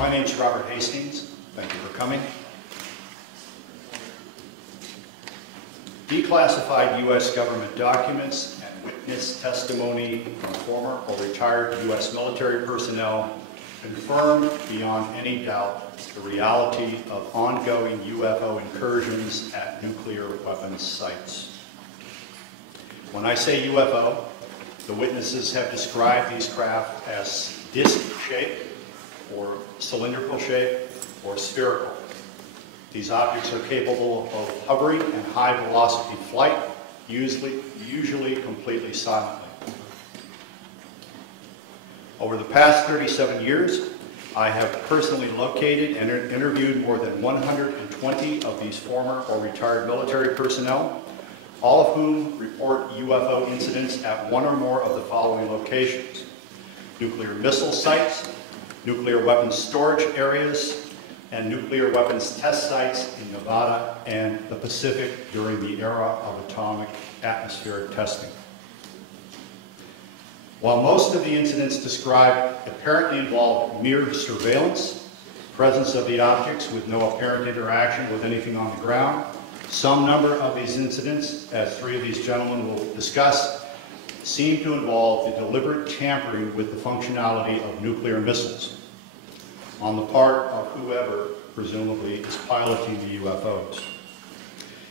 My name is Robert Hastings. Thank you for coming. Declassified U.S. government documents and witness testimony from former or retired U.S. military personnel confirm beyond any doubt the reality of ongoing UFO incursions at nuclear weapons sites. When I say UFO, the witnesses have described these craft as disc-shaped, or cylindrical shape, or spherical. These objects are capable of hovering and high-velocity flight, usually completely silently. Over the past 37 years, I have personally located and interviewed more than 120 of these former or retired military personnel, all of whom report UFO incidents at one or more of the following locations: nuclear missile sites, nuclear weapons storage areas, and nuclear weapons test sites in Nevada and the Pacific during the era of atomic atmospheric testing. While most of the incidents described apparently involved mere surveillance, presence of the objects with no apparent interaction with anything on the ground, some number of these incidents, as three of these gentlemen will discuss, seem to involve the deliberate tampering with the functionality of nuclear missiles on the part of whoever presumably is piloting the UFOs.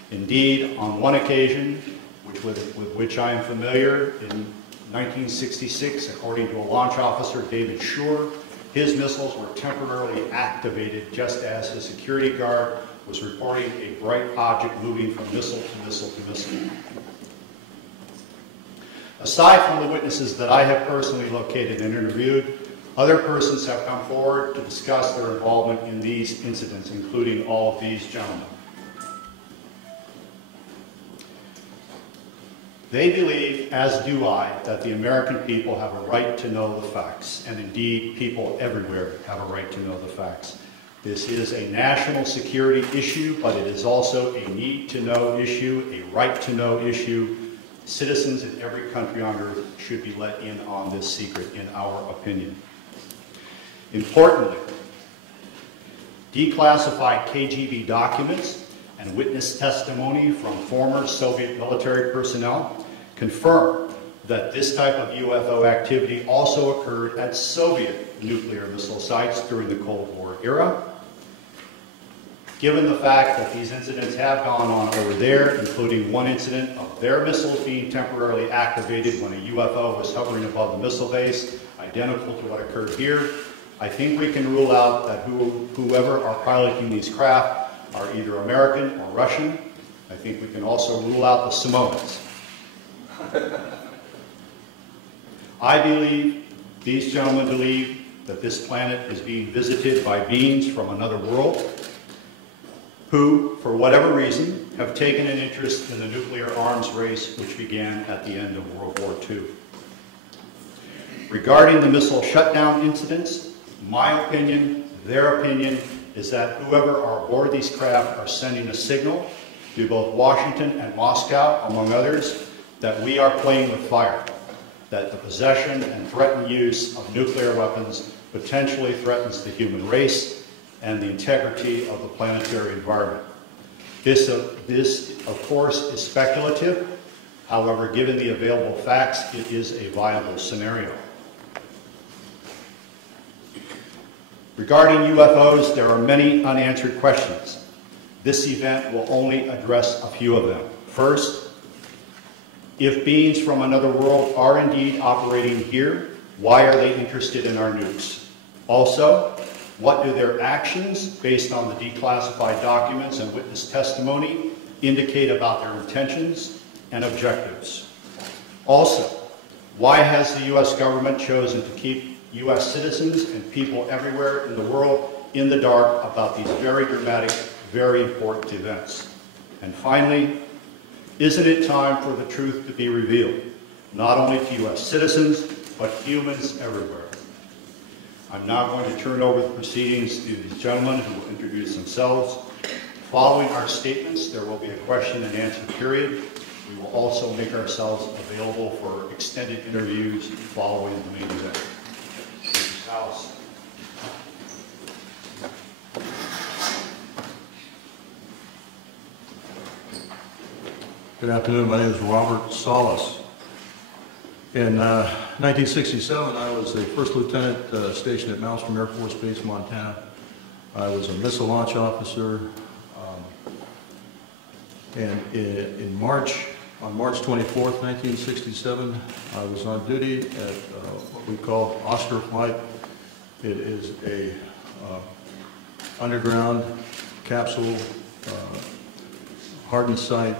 Indeed, on one occasion, with which I am familiar, in 1966, according to a launch officer, David Shore, his missiles were temporarily activated just as his security guard was reporting a bright object moving from missile to missile to missile. Aside from the witnesses that I have personally located and interviewed, other persons have come forward to discuss their involvement in these incidents, including all of these gentlemen. They believe, as do I, that the American people have a right to know the facts, and indeed people everywhere have a right to know the facts. This is a national security issue, but it is also a need-to-know issue, a right-to-know issue. Citizens in every country on earth should be let in on this secret, in our opinion. Importantly, declassified KGB documents and witness testimony from former Soviet military personnel confirm that this type of UFO activity also occurred at Soviet nuclear missile sites during the Cold War era. Given the fact that these incidents have gone on over there, including one incident of their missiles being temporarily activated when a UFO was hovering above the missile base, identical to what occurred here, I think we can rule out that whoever are piloting these craft are either American or Russian. I think we can also rule out the Samoans. I believe, these gentlemen believe, that this planet is being visited by beings from another world who, for whatever reason, have taken an interest in the nuclear arms race which began at the end of World War II. Regarding the missile shutdown incidents, my opinion, their opinion, is that whoever are aboard these craft are sending a signal to both Washington and Moscow, among others, that we are playing with fire, that the possession and threatened use of nuclear weapons potentially threatens the human race and the integrity of the planetary environment. This, of course, is speculative. However, given the available facts, it is a viable scenario. Regarding UFOs, there are many unanswered questions. This event will only address a few of them. First, if beings from another world are indeed operating here, why are they interested in our nukes? Also, what do their actions, based on the declassified documents and witness testimony, indicate about their intentions and objectives? Also, why has the U.S. government chosen to keep U.S. citizens and people everywhere in the world in the dark about these very dramatic, very important events? And finally, isn't it time for the truth to be revealed, not only to U.S. citizens, but humans everywhere? I'm now going to turn over the proceedings to these gentlemen who will introduce themselves. Following our statements, there will be a question and answer period. We will also make ourselves available for extended interviews following the main event. Good afternoon. My name is Robert Salas. In 1967, I was a first lieutenant stationed at Malmstrom Air Force Base, Montana. I was a missile launch officer. And on March 24th, 1967, I was on duty at what we call Oscar Flight. It is a underground capsule hardened site,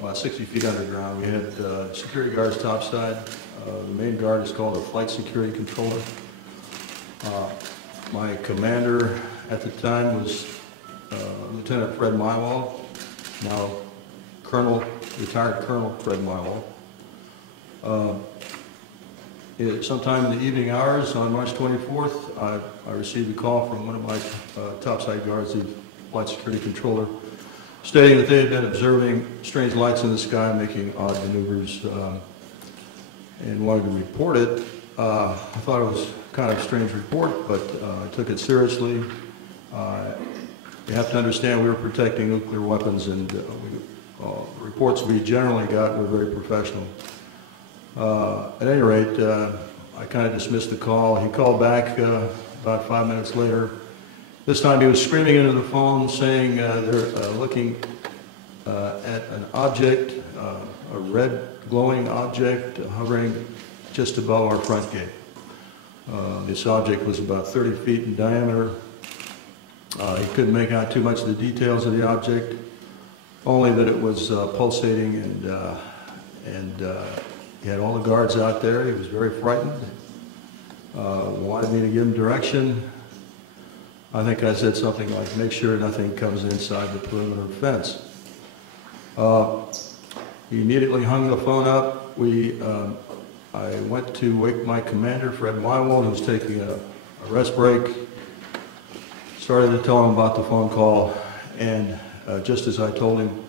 about 60 feet underground. We had security guards topside. The main guard is called a flight security controller. My commander at the time was Lieutenant Fred Mywald, now retired Colonel Fred Mywald. Sometime in the evening hours on March 24th, I received a call from one of my topside guards, the flight security controller, stating that they had been observing strange lights in the sky making odd maneuvers and wanted to report it. I thought it was kind of a strange report, but I took it seriously. You have to understand we were protecting nuclear weapons, and the reports we generally got were very professional. At any rate, I kind of dismissed the call. He called back about 5 minutes later. This time he was screaming into the phone saying they're looking at an object, a red glowing object hovering just above our front gate. This object was about 30 feet in diameter. He couldn't make out too much of the details of the object, only that it was pulsating, and he had all the guards out there. He was very frightened, wanted me to give him direction. I think I said something like, make sure nothing comes inside the perimeter fence. He immediately hung the phone up. I went to wake my commander, Fred Mywald, who was taking a rest break. Started to tell him about the phone call, and just as I told him,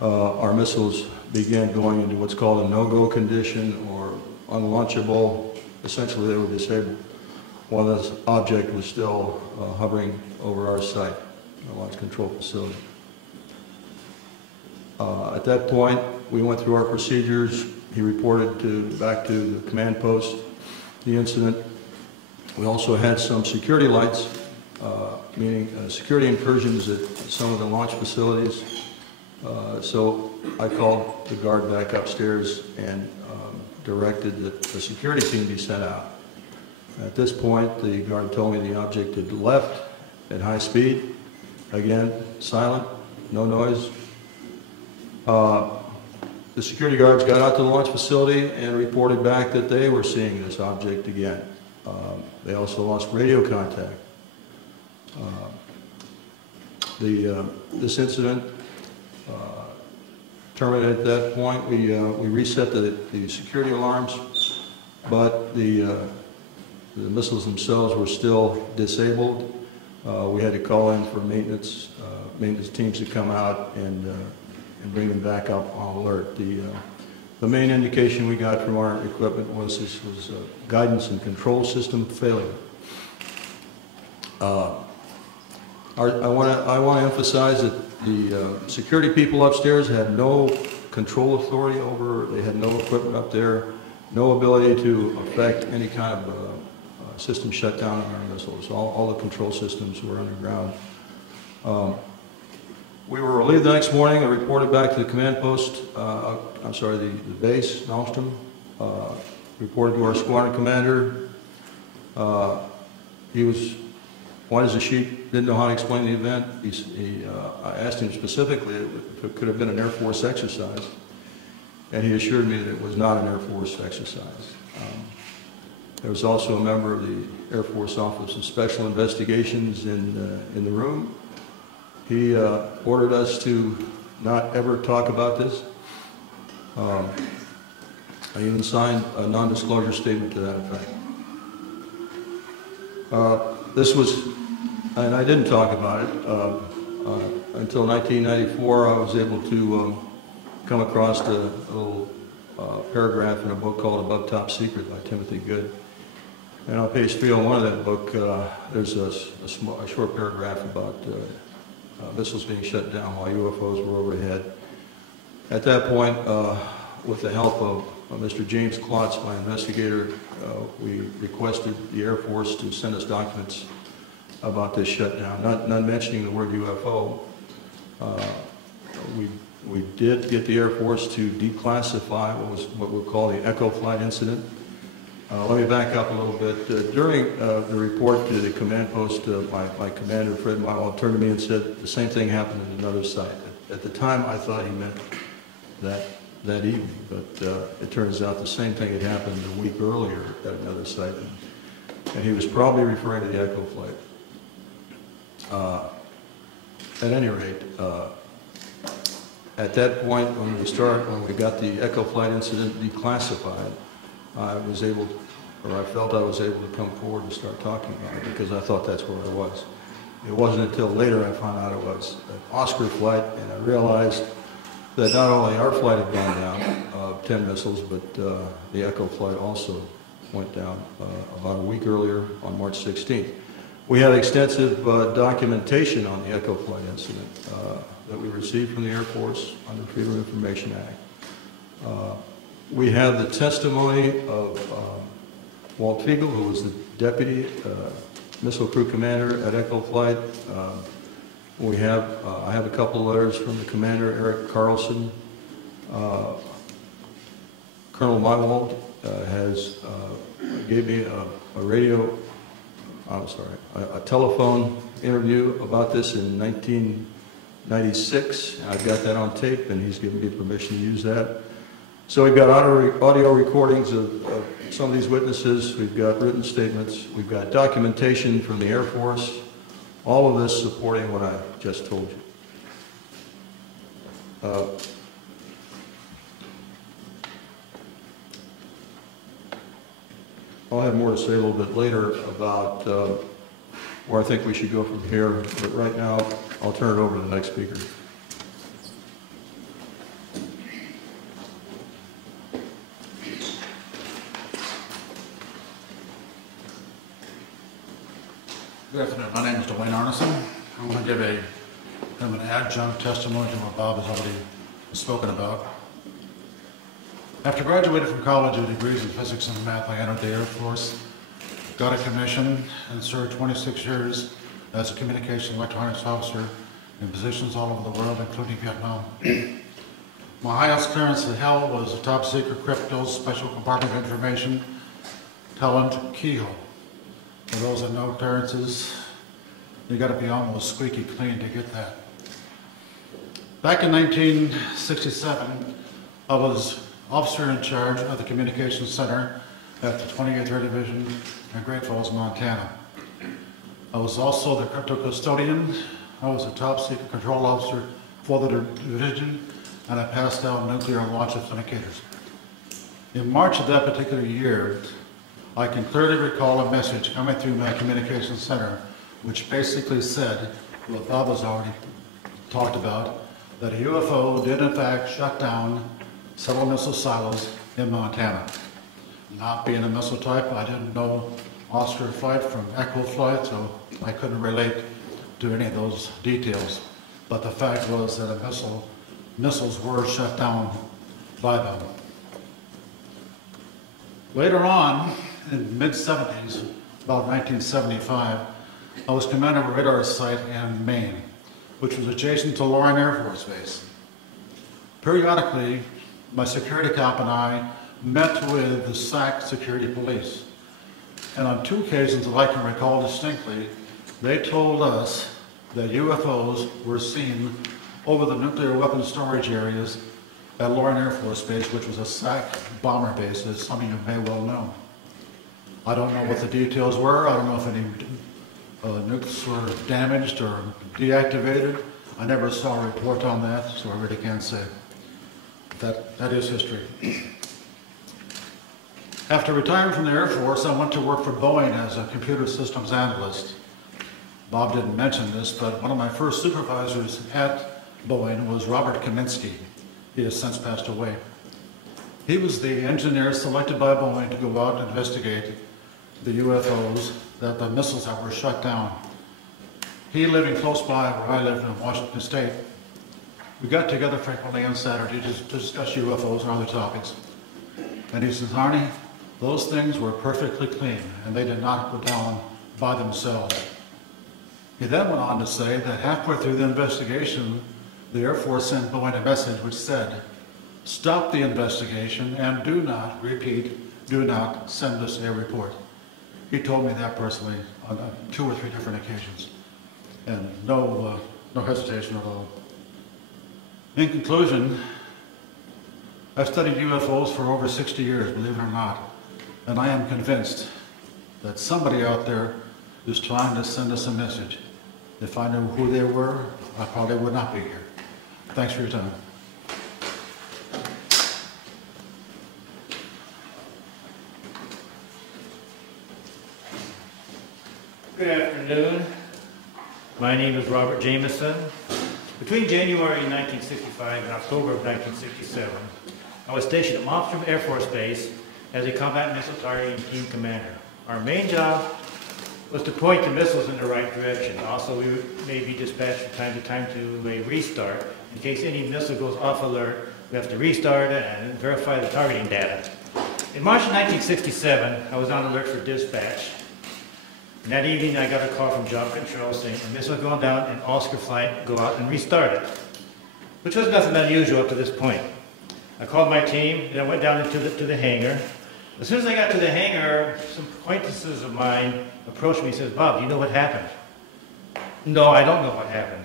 our missiles began going into what's called a no-go condition or unlaunchable. Essentially, they were disabled while this object was still hovering over our site, our launch control facility. At that point, we went through our procedures. He reported back to the command post the incident. We also had some security lights, meaning security incursions at some of the launch facilities. So I called the guard back upstairs and directed that the security team be sent out. At this point, the guard told me the object had left at high speed. Again, silent, no noise. The security guards got out to the launch facility and reported back that they were seeing this object again. They also lost radio contact. This incident terminated at that point. We reset the security alarms, but the missiles themselves were still disabled. We had to call in for maintenance teams to come out and bring them back up on alert. The main indication we got from our equipment was this was a guidance and control system failure. I want to emphasize that the security people upstairs had no control authority over, they had no equipment up there, no ability to affect any kind of system shutdown on our missiles. All the control systems were underground. We were relieved the next morning. I reported back to the command post, the base, Malmstrom, reported to our squadron commander. He was white as a sheet, didn't know how to explain the event. I asked him specifically if it could have been an Air Force exercise, and he assured me that it was not an Air Force exercise. There was also a member of the Air Force Office of Special Investigations in the room. He ordered us to not ever talk about this. I even signed a non-disclosure statement to that effect. This was, and I didn't talk about it, until 1994 I was able to come across a little paragraph in a book called Above Top Secret by Timothy Good. And on page 301 of that book, there's a short paragraph about missiles being shut down while UFOs were overhead. At that point, with the help of Mr. James Klotz, my investigator, we requested the Air Force to send us documents about this shutdown, not mentioning the word UFO. We did get the Air Force to declassify what we'll call the Echo flight incident. Let me back up a little bit. During the report to the command post, my commander, Fred Milo, turned to me and said the same thing happened at another site. At the time, I thought he meant that evening, but it turns out the same thing had happened a week earlier at another site, and he was probably referring to the Echo flight. At any rate, at that point, when we got the Echo flight incident declassified, I felt I was able to come forward and start talking about it because I thought that's where I was. It wasn't until later I found out it was an Oscar flight, and I realized that not only our flight had gone down, 10 missiles, but the Echo flight also went down about a week earlier on March 16th. We have extensive documentation on the Echo flight incident that we received from the Air Force under the Freedom of Information Act. We have the testimony of Walt Fiegel, who was the deputy missile crew commander at Echo flight. I have a couple of letters from the commander, Eric Carlson. Colonel Mywald gave me a telephone interview about this in 1996. I've got that on tape, and he's given me permission to use that. So we've got audio recordings of some of these witnesses. We've got written statements. We've got documentation from the Air Force. All of this supporting what I just told you. I'll have more to say a little bit later about where I think we should go from here, but right now I'll turn it over to the next speaker. Good afternoon. My name is Dwayne Arneson. I'm going to give an adjunct testimony to what Bob has already spoken about. After graduating from college with degrees in physics and math, I entered the Air Force, got a commission, and served 26 years as a communication electronics officer in positions all over the world, including Vietnam. My highest clearance held was a top secret crypto special compartment of information talent keyhole. For those that know clearances, you got to be almost squeaky clean to get that. Back in 1967, I was officer in charge of the Communications Center at the 28th Air Division in Great Falls, Montana. I was also the crypto custodian. I was a top secret control officer for the division, and I passed out nuclear launch authenticators. In March of that particular year, I can clearly recall a message coming through my communications center, which basically said what Bob has already talked about, that a UFO did in fact shut down several missile silos in Montana. Not being a missile type, I didn't know Oscar flight from Echo flight, so I couldn't relate to any of those details. But the fact was that missiles were shut down by them. Later on, in the mid-70s, about 1975, I was commander of a radar site in Maine, which was adjacent to Loring Air Force Base. Periodically, my security cop and I met with the SAC security police. And on 2 occasions that I can recall distinctly, they told us that UFOs were seen over the nuclear weapons storage areas at Loring Air Force Base, which was a SAC bomber base, as some of you may well know. I don't know what the details were. I don't know if any nukes were damaged or deactivated. I never saw a report on that, so I really can't say. That is history. After retiring from the Air Force, I went to work for Boeing as a computer systems analyst. Bob didn't mention this, but one of my first supervisors at Boeing was Robert Kaminsky. He has since passed away. He was the engineer selected by Boeing to go out and investigate the UFOs, the missiles that were shut down. He living close by where I lived in Washington State. We got together frequently on Saturday to discuss UFOs and other topics. And he says, Arnie, those things were perfectly clean, and they did not go down by themselves. He then went on to say that halfway through the investigation, the Air Force sent Boeing a message which said, stop the investigation and do not, repeat, do not send us a report. He told me that personally on 2 or 3 different occasions, and no hesitation at all. In conclusion, I've studied UFOs for over 60 years, believe it or not, and I am convinced that somebody out there is trying to send us a message. If I knew who they were, I probably would not be here. Thanks for your time. Good afternoon. My name is Robert Jameson. Between January 1965 and October of 1967, I was stationed at Malmstrom Air Force Base as a combat missile targeting team commander. Our main job was to point the missiles in the right direction. Also, we may be dispatched from time to time to a restart. In case any missile goes off alert, we have to restart it and verify the targeting data. In March of 1967, I was on alert for dispatch. And that evening, I got a call from Job Control saying a missile going down and Oscar flight, go out and restart it, which was nothing unusual up to this point. I called my team and I went down into the hangar. As soon as I got to the hangar, some acquaintances of mine approached me and says, Bob, do you know what happened? No, I don't know what happened.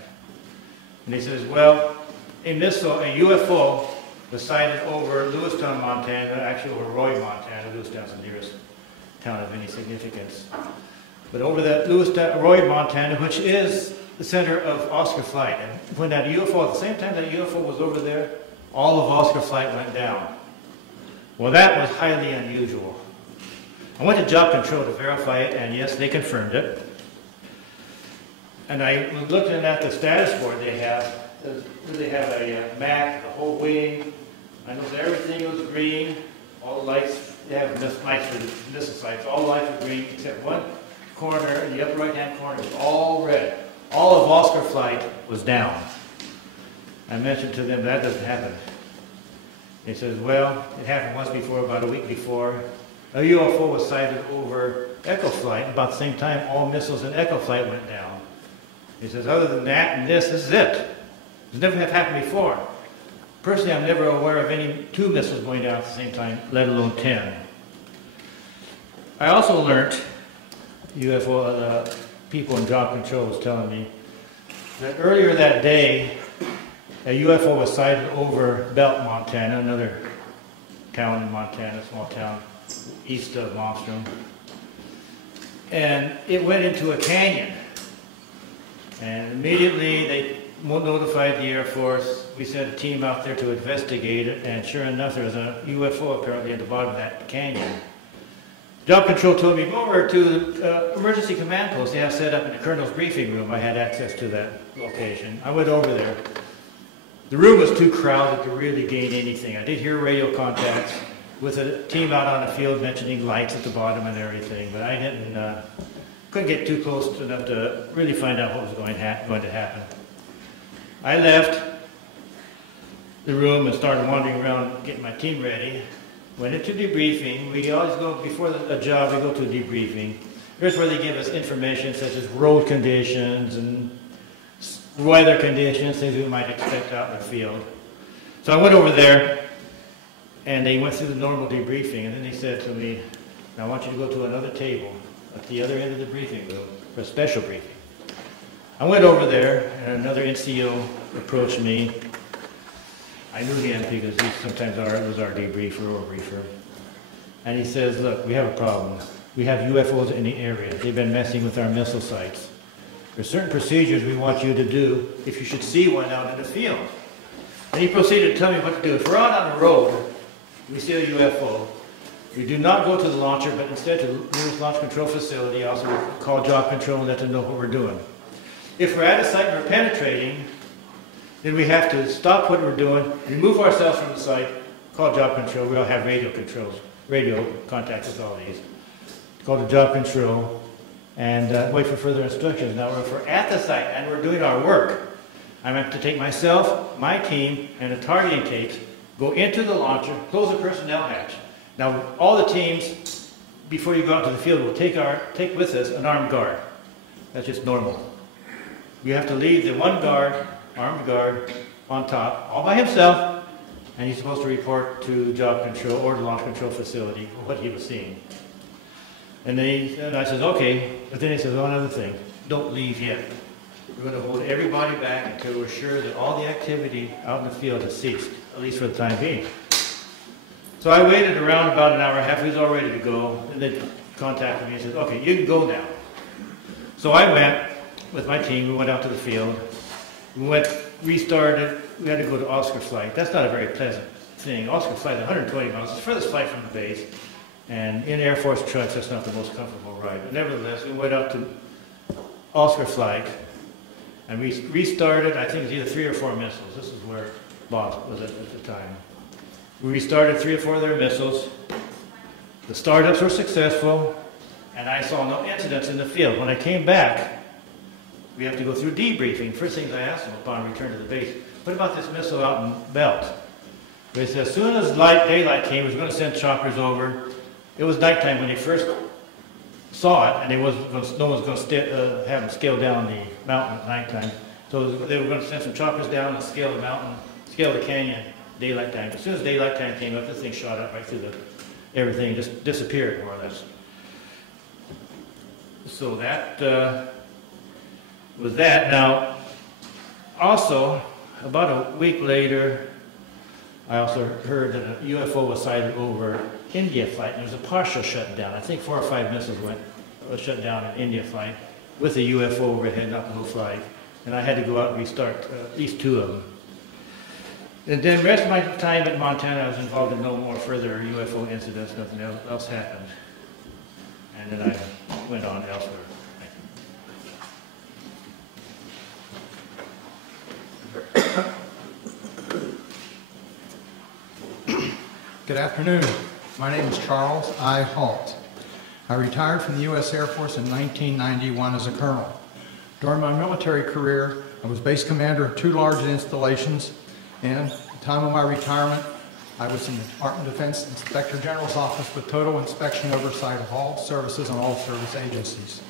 And he says, well, a missile, a UFO, was sighted over Lewistown, Montana, actually over Roy, Montana. Lewistown's the nearest town of any significance. But over that Roy, Montana, which is the center of Oscar flight. And when that UFO, at the same time that UFO was over there, all of Oscar flight went down. Well, that was highly unusual. I went to Job Control to verify it, and yes, they confirmed it. And I was looking at the status board they have. They have a map, the whole wing. I know that everything was green. All the lights, they have lights for the missile sites. All the lights were green except one corner, in the upper right-hand corner, was all red. All of Oscar flight was down. I mentioned to them that doesn't happen. He says, well, it happened once before, about a week before. A UFO was sighted over Echo Flight. About the same time, all missiles in Echo Flight went down. He says, other than that and this is it. It's never have happened before. Personally, I'm never aware of any 2 missiles going down at the same time, let alone 10. I also learned, UFO people in Job Control was telling me, that earlier that day, a UFO was sighted over Belt, Montana, another town in Montana, small town east of Malmstrom. And it went into a canyon. And immediately they notified the Air Force. We sent a team out there to investigate it, and sure enough, there was a UFO apparently at the bottom of that canyon. Job Control told me, go over to the emergency command post they have set up in the colonel's briefing room. I had access to that location. I went over there. The room was too crowded to really gain anything. I did hear radio contacts with a team out on the field mentioning lights at the bottom and everything, but I couldn't get too close enough to really find out what was going to happen. I left the room and started wandering around getting my team ready. Went into debriefing. We always go, before a job, we go to a debriefing. Here's where they give us information such as road conditions and weather conditions, things we might expect out in the field. So I went over there, and they went through the normal debriefing, and then they said to me, I want you to go to another table at the other end of the briefing room for a special briefing. I went over there, and another NCO approached me. I knew him because he sometimes was our debriefer or briefer. And he says, look, we have a problem. We have UFOs in the area. They've been messing with our missile sites. There's certain procedures we want you to do if you should see one out in the field. And he proceeded to tell me what to do. If we're out on the road, we see a UFO, we do not go to the launcher, but instead to the nearest launch control facility. Also, we call Job Control and let them know what we're doing. If we're at a site and we're penetrating, then we have to stop what we're doing, remove ourselves from the site, call Job Control. We all have radio controls, radio contacts with all these. Call the Job Control and wait for further instructions. Now, if we're at the site and we're doing our work, I'm going to take myself, my team, and the targeting tapes, go into the launcher, close the personnel hatch. Now, all the teams, before you go out to the field, will take with us an armed guard. That's just normal. We have to leave the one guard, armed guard, on top, all by himself, and he's supposed to report to job control or the launch control facility what he was seeing. And then I says, okay, but then he says, one other thing, don't leave yet. We're going to hold everybody back until we're sure that all the activity out in the field has ceased, at least for the time being. So I waited around about an hour and a half. He was all ready to go. And they contacted me and said, okay, you can go now. So I went with my team. We went out to the field. We restarted. We had to go to Oscar flight. That's not a very pleasant thing. Oscar flight is 120 miles. It's the furthest flight from the base. And in Air Force trucks, that's not the most comfortable ride. But nevertheless, we went out to Oscar flight. And we restarted, I think it was either 3 or 4 missiles. This is where Bob was at the time. We restarted 3 or 4 of their missiles. The startups were successful, and I saw no incidents in the field. When I came back, we have to go through debriefing. First things I asked them upon return to the base, what about this missile out in Belt? They said as soon as daylight came, we were going to send choppers over. It was nighttime when they first saw it, and no one was going to have them scale down the mountain at nighttime. So they were going to send some choppers down and scale the mountain, scale the canyon, daylight time. As soon as daylight time came up, this thing shot up right through everything, just disappeared more or less. So that was that. Now, also, about a week later, I also heard that a UFO was sighted over India flight, and there was a partial shutdown. I think 4 or 5 missiles was shut down in India flight with a UFO overhead, not the whole flight. And I had to go out and restart at least 2 of them. And then the rest of my time at Montana, I was involved in no more further UFO incidents. Nothing else happened. And then I went on elsewhere. Good afternoon. My name is Charles I. Halt. I retired from the U.S. Air Force in 1991 as a colonel. During my military career, I was base commander of 2 large installations, and at the time of my retirement, I was in the Department of Defense Inspector General's office with total inspection oversight of all services and all service agencies.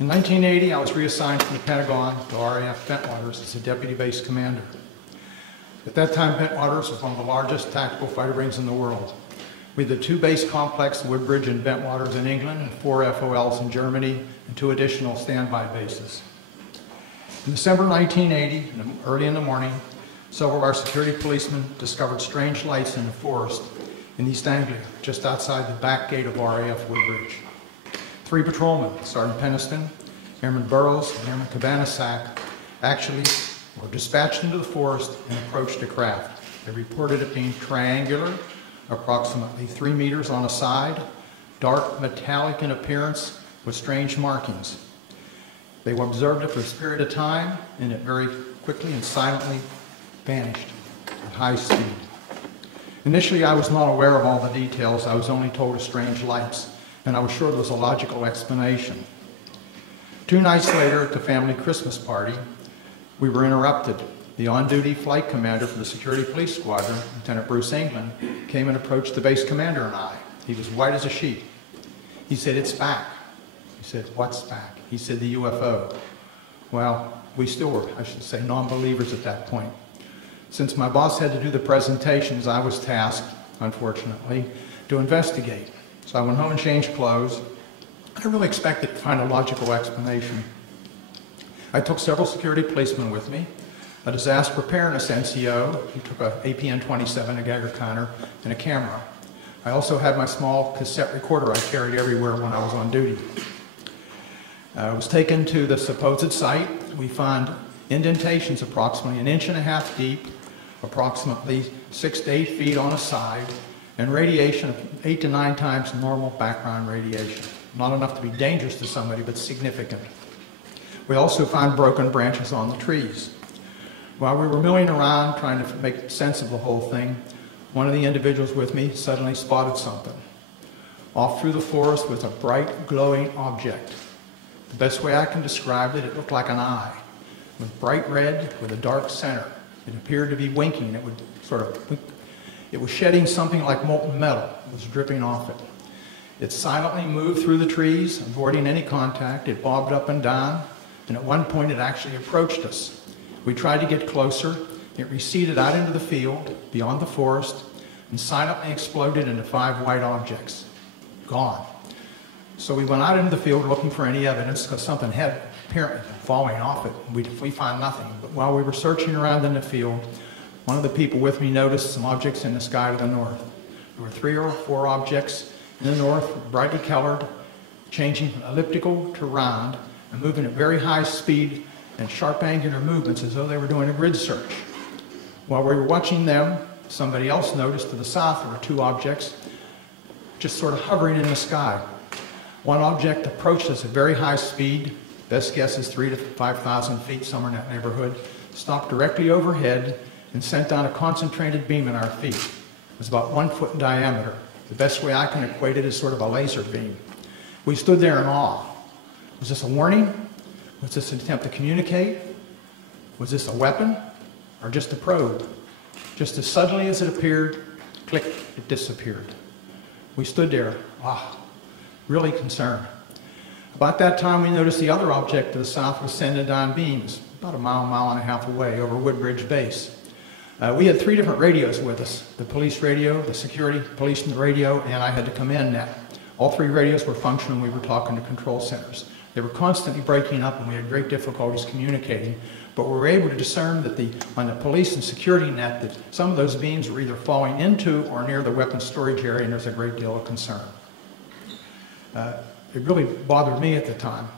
In 1980, I was reassigned from the Pentagon to RAF Bentwaters as a deputy base commander. At that time, Bentwaters was one of the largest tactical fighter wings in the world. We had the 2 base complexes, Woodbridge and Bentwaters in England, and 4 FOLs in Germany, and 2 additional standby bases. In December 1980, early in the morning, several of our security policemen discovered strange lights in the forest in East Anglia, just outside the back gate of RAF Woodbridge. 3 patrolmen, Sergeant Peniston, Airman Burrows, and Airman Cabanasac, actually were dispatched into the forest and approached a craft. They reported it being triangular, approximately 3 meters on a side, dark metallic in appearance with strange markings. They observed it for a period of time, and it very quickly and silently vanished at high speed. Initially, I was not aware of all the details. I was only told of strange lights, and I was sure there was a logical explanation. 2 nights later, at the family Christmas party, we were interrupted. The on-duty flight commander for the security police squadron, Lieutenant Bruce England, came and approached the base commander and I. He was white as a sheet. He said, "It's back." He said, "What's back?" He said, "The UFO." Well, we still were, I should say, non-believers at that point. Since my boss had to do the presentations, I was tasked, unfortunately, to investigate. So I went home and changed clothes. I didn't really expect to find a logical explanation. I took several security policemen with me, a disaster preparedness NCO who took a APN-27, a Geiger counter, and a camera. I also had my small cassette recorder I carried everywhere when I was on duty. I was taken to the supposed site. We found indentations approximately 1.5 inches deep, approximately 6 to 8 feet on a side, and radiation of 8 to 9 times normal background radiation. Not enough to be dangerous to somebody, but significant. We also found broken branches on the trees. While we were milling around trying to make sense of the whole thing, one of the individuals with me suddenly spotted something. Off through the forest was a bright, glowing object. The best way I can describe it, it looked like an eye. was bright red with a dark center. It appeared to be winking. It would it was shedding something like molten metal. It was dripping off it. It silently moved through the trees, avoiding any contact. It bobbed up and down, and at one point it actually approached us. We tried to get closer. It receded out into the field, beyond the forest, and silently exploded into 5 white objects. Gone. So we went out into the field looking for any evidence, because something had apparently been falling off it. We found nothing. But while we were searching around in the field, one of the people with me noticed some objects in the sky to the north. There were 3 or 4 objects in the north, brightly colored, changing from elliptical to round, and moving at very high speed and sharp angular movements as though they were doing a grid search. While we were watching them, somebody else noticed to the south there were 2 objects just sort of hovering in the sky. One object approached us at very high speed, best guess is 3,000 to 5,000 feet, somewhere in that neighborhood, stopped directly overhead and sent down a concentrated beam at our feet. It was about 1 foot in diameter. The best way I can equate it is sort of a laser beam. We stood there in awe. Was this a warning? Was this an attempt to communicate? Was this a weapon? Or just a probe? Just as suddenly as it appeared, click, it disappeared. We stood there, really concerned. About that time, we noticed the other object to the south was sending down beams, about a mile and a half away, over Woodbridge Base. We had 3 different radios with us, the police radio, the security police radio, and I had to come in net. All 3 radios were functioning. We were talking to control centers. They were constantly breaking up, and we had great difficulties communicating, but we were able to discern that on the police and security net that some of those beams were either falling into or near the weapons storage area, and there was a great deal of concern. It really bothered me at the time.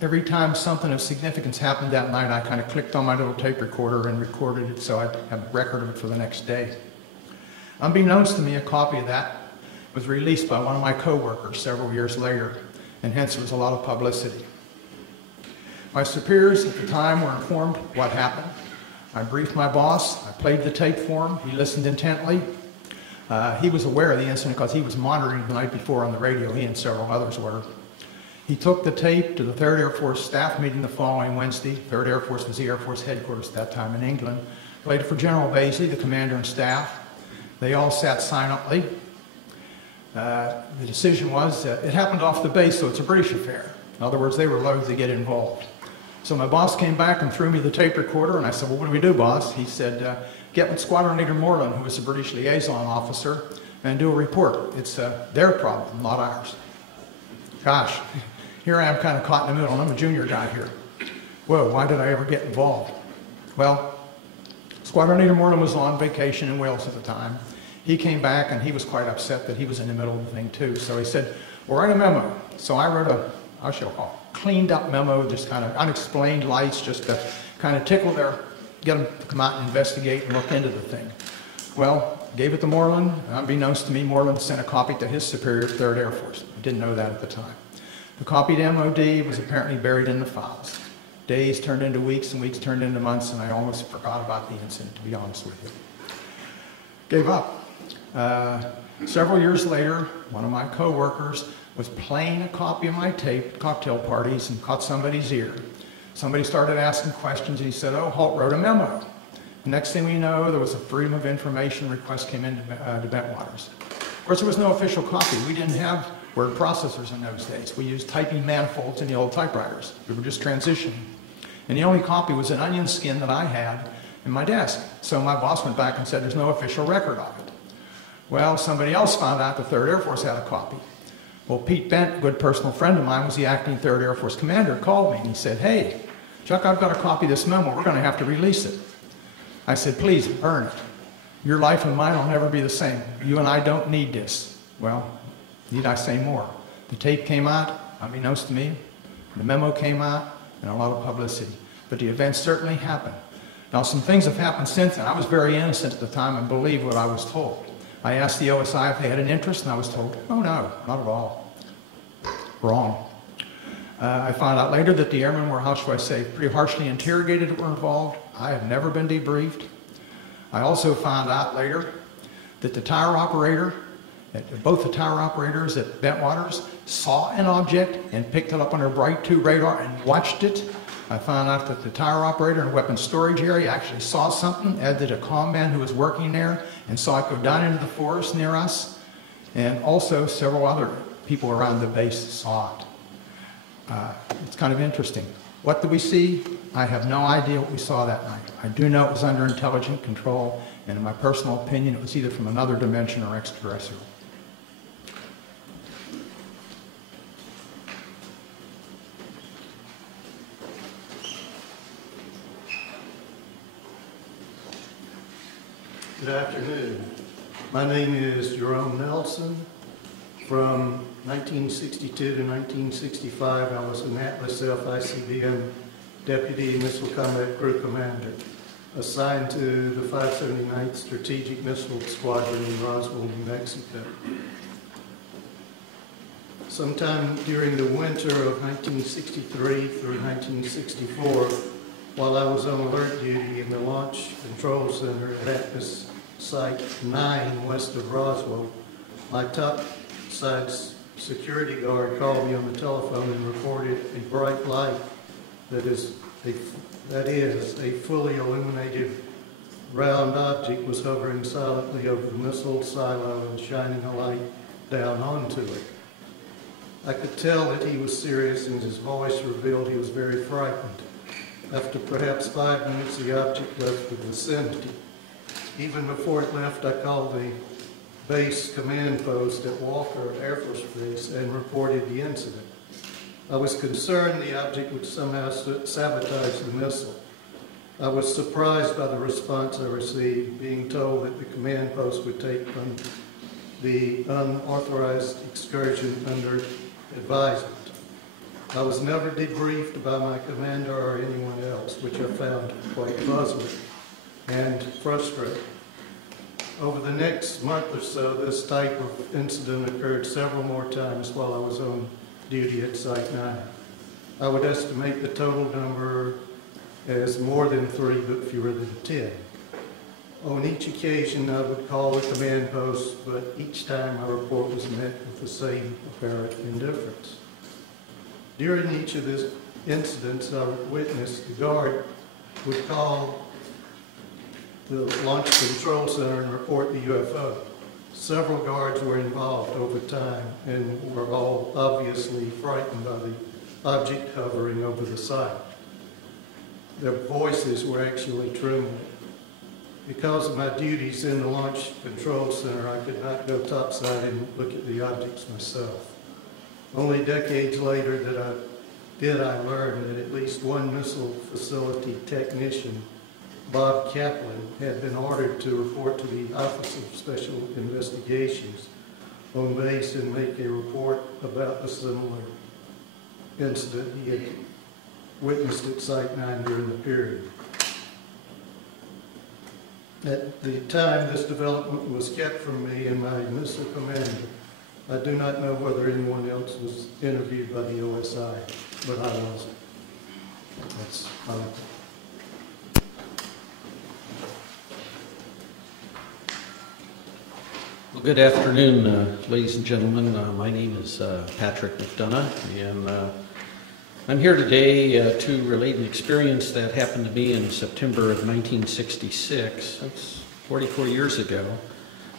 Every time something of significance happened that night, I kind of clicked on my little tape recorder and recorded it so I'd have a record of it for the next day. Unbeknownst to me, a copy of that was released by one of my co-workers several years later, and hence there was a lot of publicity. My superiors at the time were informed what happened. I briefed my boss. I played the tape for him. He listened intently. He was aware of the incident because he was monitoring the night before on the radio. He and several others were. He took the tape to the 3rd Air Force staff meeting the following Wednesday. 3rd Air Force was the Air Force headquarters at that time in England. Played it for General Basie, the commander and staff. They all sat silently. The decision was, it happened off the base, so it's a British affair. In other words, they were loath to get involved. So my boss came back and threw me the tape recorder, and I said, well, what do we do, boss? He said, get with Squadron Leader Moreland, who was the British liaison officer, and do a report. It's their problem, not ours. Gosh, here I am kind of caught in the middle, and I'm a junior guy here. Whoa, why did I ever get involved? Well, Squadron Leader Moreland was on vacation in Wales at the time. He came back, and he was quite upset that he was in the middle of the thing, too. So he said, well, write a memo. So I wrote a, I shall call it, cleaned up memo, just kind of unexplained lights, just to kind of tickle get them to come out and investigate and look into the thing. Well, gave it to Moreland. Unbeknownst to me, Moreland sent a copy to his superior at 3rd Air Force. I didn't know that at the time. The copy to MOD was apparently buried in the files. Days turned into weeks, and weeks turned into months, and I almost forgot about the incident, to be honest with you. Gave up. Several years later, one of my co-workers was playing a copy of my tape at cocktail parties and caught somebody's ear. Somebody started asking questions, and he said, oh, Holt wrote a memo. The next thing we know, there was a Freedom of Information request came into Bentwaters. Of course, there was no official copy. We didn't have word processors in those days. We used typing manifolds in the old typewriters. We were just transitioning. And the only copy was an onion skin that I had in my desk. So my boss went back and said, there's no official record of it. Well, somebody else found out the 3rd Air Force had a copy. Well, Pete Bent, a good personal friend of mine, was the acting 3rd Air Force commander, called me and he said, hey, Chuck, I've got a copy of this memo. We're going to have to release it. I said, please, burn it. Your life and mine will never be the same. You and I don't need this. Well, need I say more? The tape came out, unbeknownst to me. The memo came out, and a lot of publicity. But the event certainly happened. Now, some things have happened since then. I was very innocent at the time and believed what I was told. I asked the OSI if they had an interest, and I was told, oh, no, not at all. Wrong. I found out later that the airmen were, how shall I say, pretty harshly interrogated that were involved. I have never been debriefed. I also found out later that the tower operator, both the tower operators at Bentwaters saw an object and picked it up on their Bright 2 radar and watched it I found out that the tower operator in the weapons storage area actually saw something, as did a command who was working there, and saw it go down into the forest near us. And also several other people around the base saw it. It's kind of interesting. What did we see? I have no idea what we saw that night. I do know it was under intelligent control, and in my personal opinion, it was either from another dimension or extraterrestrial. Good afternoon. My name is Jerome Nelson. From 1962 to 1965, I was an Atlas F ICBM Deputy Missile Combat Group Commander, assigned to the 579th Strategic Missile Squadron in Roswell, New Mexico. Sometime during the winter of 1963 through 1964, while I was on alert duty in the Launch Control Center at Atlas Site 9 west of Roswell, my topside security guard called me on the telephone and reported a bright light that is a fully illuminated round object was hovering silently over the missile silo and shining a light down onto it. I could tell that he was serious, and his voice revealed he was very frightened. After perhaps 5 minutes, the object left the vicinity. Even before it left, I called the base command post at Walker Air Force Base and reported the incident. I was concerned the object would somehow sabotage the missile. I was surprised by the response I received, being told that the command post would take on the unauthorized excursion under advisement. I was never debriefed by my commander or anyone else, which I found quite puzzling and frustrating. Over the next month or so, this type of incident occurred several more times while I was on duty at Site 9. I would estimate the total number as more than 3, but fewer than 10. On each occasion, I would call the command post, but each time my report was met with the same apparent indifference. During each of these incidents I witnessed, the guard would call the Launch Control Center and report the UFO. Several guards were involved over time and were all obviously frightened by the object hovering over the site. Their voices were actually trembling. Because of my duties in the Launch Control Center, I could not go topside and look at the objects myself. Only decades later did I learn that at least one missile facility technician, Bob Kaplan, had been ordered to report to the Office of Special Investigations on base and make a report about a similar incident he had witnessed at Site 9 during the period. At the time this development was kept from me and my missile commander, I do not know whether anyone else was interviewed by the OSI, but I wasn't. That's my report. Well, good afternoon, ladies and gentlemen. My name is Patrick McDonough, and I'm here today to relate an experience that happened to me in September of 1966. That's 44 years ago.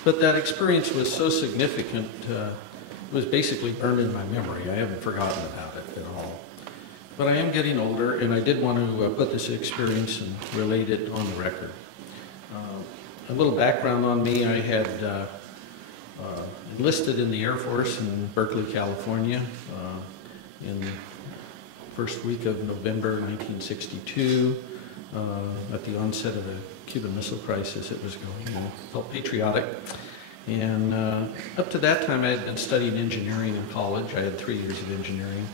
But that experience was so significant, it was basically burned in my memory. I haven't forgotten about it at all. But I am getting older, and I did want to put this experience and relate it on the record. A little background on me: I had enlisted in the Air Force in Berkeley, California, in the first week of November 1962. At the onset of the Cuban Missile Crisis, it was going on. Felt patriotic. And up to that time, I had been studying engineering in college. I had 3 years of engineering.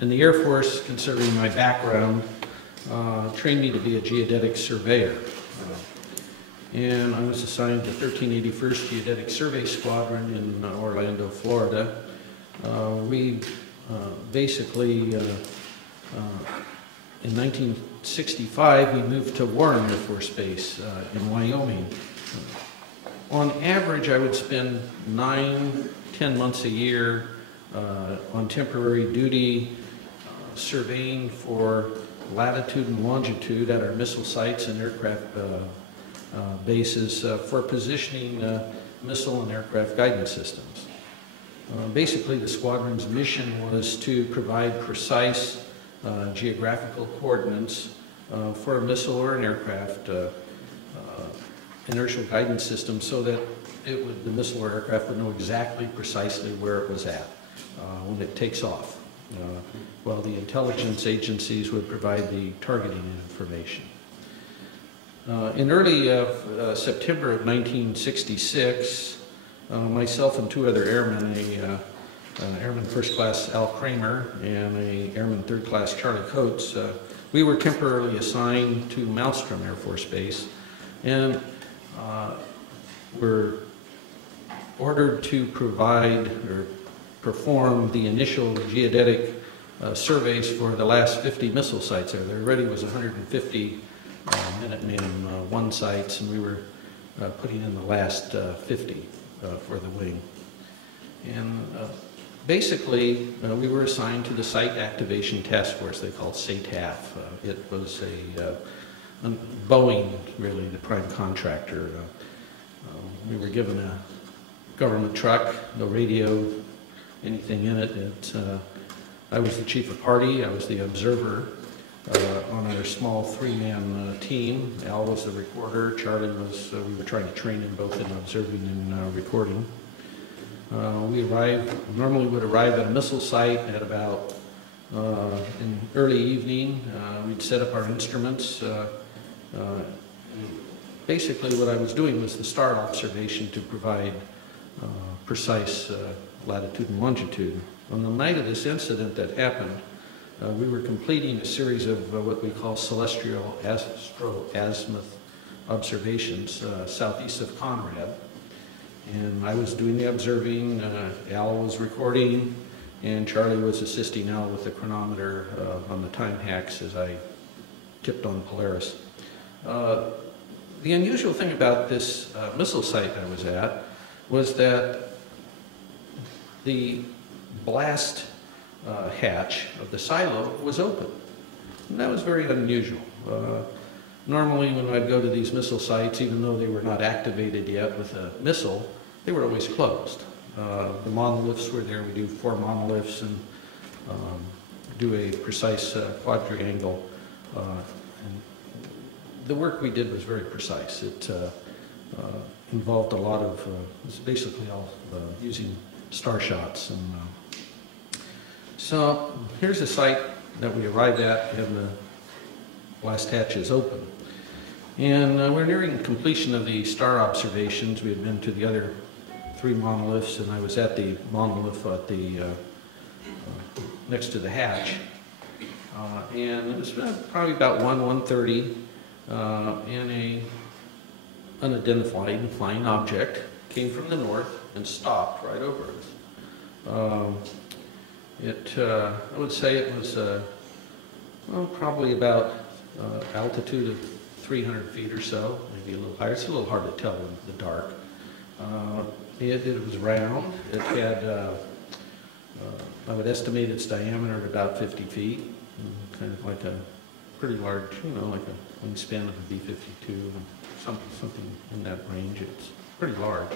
And the Air Force, considering my background, trained me to be a geodetic surveyor. And I was assigned to 1381st Geodetic Survey Squadron in Orlando, Florida. We basically, in 1965, we moved to Warren Air Force Base in Wyoming. On average, I would spend 9-10 months a year on temporary duty, surveying for latitude and longitude at our missile sites and aircraft bases for positioning missile and aircraft guidance systems. Basically, the squadron's mission was to provide precise geographical coordinates for a missile or an aircraft inertial guidance system so that the missile or aircraft would know exactly precisely where it was at when it takes off, while the intelligence agencies would provide the targeting information. In early September of 1966, myself and two other airmen, Airman First Class Al Kramer and a Airman Third Class Charlie Coates, we were temporarily assigned to Malmstrom Air Force Base and were ordered to provide or perform the initial geodetic surveys for the last 50 missile sites there. There already was 150 Minuteman I sites, and we were putting in the last 50 for the wing. And basically, we were assigned to the Site Activation Task Force, they called SATAF. It was a Boeing, really, the prime contractor. We were given a government truck, no radio, anything in it. I was the chief of party, I was the observer on our small three-man team. Al was the recorder, Charlie was, we were trying to train him both in observing and recording. We normally would arrive at a missile site at about in early evening. We'd set up our instruments. Basically what I was doing was the star observation to provide precise latitude and longitude. On the night of this incident that happened, we were completing a series of what we call celestial astro-azimuth observations southeast of Conrad. And I was doing the observing, Al was recording, and Charlie was assisting Al with the chronometer on the time hacks as I tipped on Polaris. The unusual thing about this missile site I was at was that the blast hatch of the silo was open. And that was very unusual. Normally when I'd go to these missile sites, even though they were not activated yet with a missile, they were always closed. The monoliths were there. We do 4 monoliths and do a precise quadrangle. And the work we did was very precise. It involved a lot of, it's basically all using star shots. And so here's a site that we arrived at, and the blast hatch is open. And we're nearing completion of the star observations. We had been to the other 3 monoliths, and I was at the monolith at the next to the hatch. And it was probably about 1:30, and a unidentified flying object came from the north and stopped right over us. I would say it was well, probably about altitude of 300 feet or so, maybe a little higher. It's a little hard to tell in the dark. It was round. It had, I would estimate its diameter at about 50 feet, kind of like a pretty large, you know, like a wingspan of a B-52, something in that range. It's pretty large.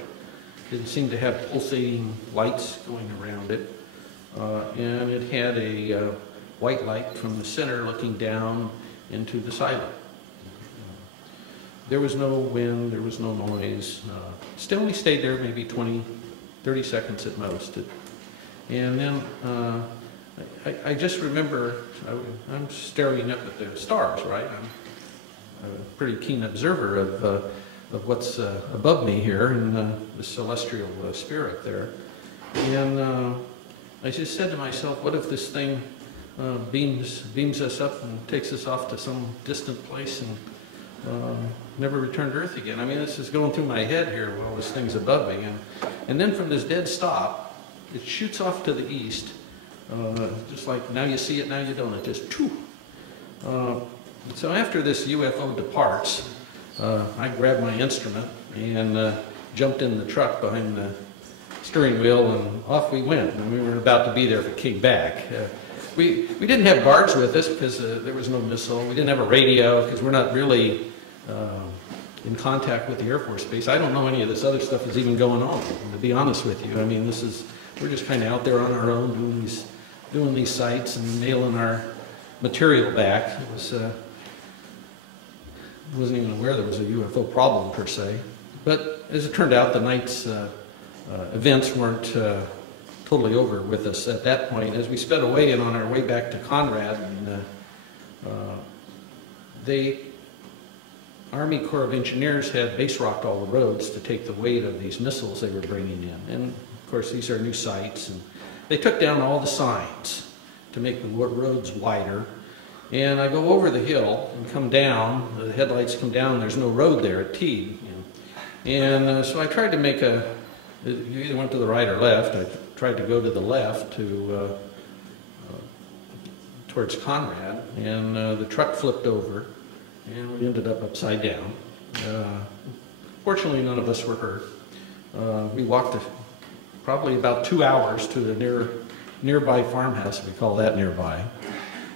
It seemed to have pulsating lights going around it, and it had a white light from the center looking down into the silo. There was no wind, there was no noise. Still, we stayed there maybe 20, 30 seconds at most. And then I just remember, I'm staring up at the stars, right? I'm a pretty keen observer of what's above me here in the celestial spirit there. And I just said to myself, what if this thing beams us up and takes us off to some distant place and never return to Earth again? I mean, this is going through my head here while this thing's above me. And then from this dead stop, it shoots off to the east, just like now you see it, now you don't. It just, choo. So after this UFO departs, I grabbed my instrument and jumped in the truck behind the steering wheel, and off we went. And we were about to be there if it came back. We didn't have guards with us because there was no missile. We didn't have a radio because we're not really in contact with the Air Force Base. I don't know any of this other stuff is even going on, to be honest with you. I mean, we're just kind of out there on our own doing these sites and mailing our material back. It was, wasn't even aware there was a UFO problem per se. But as it turned out, the night's events weren't totally over with us at that point. As we sped away and on our way back to Conrad, and, the Army Corps of Engineers had base rocked all the roads to take the weight of these missiles they were bringing in. And of course, these are new sites. And they took down all the signs to make the roads wider. And I go over the hill and come down, the headlights come down, there's no road there at T. And so I tried to make you either went to the right or left. I tried to go to the left towards Conrad, and the truck flipped over, and we ended up upside down. Fortunately, none of us were hurt. We walked probably about 2 hours to the nearby farmhouse, we call that nearby,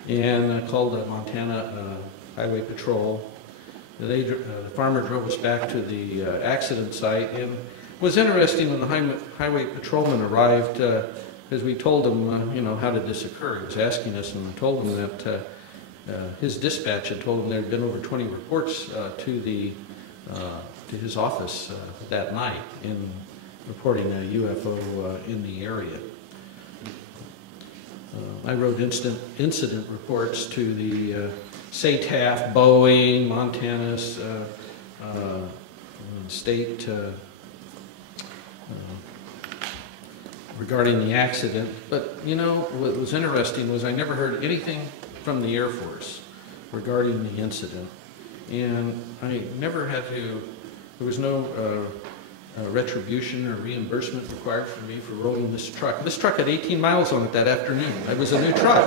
and called the Montana Highway Patrol. The farmer drove us back to the accident site, and it was interesting when the highway patrolman arrived, because we told him, you know, how did this occur? He was asking us, and I told him that his dispatch had told him there had been over 20 reports to his office that night in reporting a UFO in the area. I wrote incident reports to the SATAF, Boeing, Montana's state regarding the accident. But you know, what was interesting was I never heard anything from the Air Force regarding the incident. And I never had to, there was no retribution or reimbursement required for me for rolling this truck. This truck had 18 miles on it that afternoon. It was a new truck.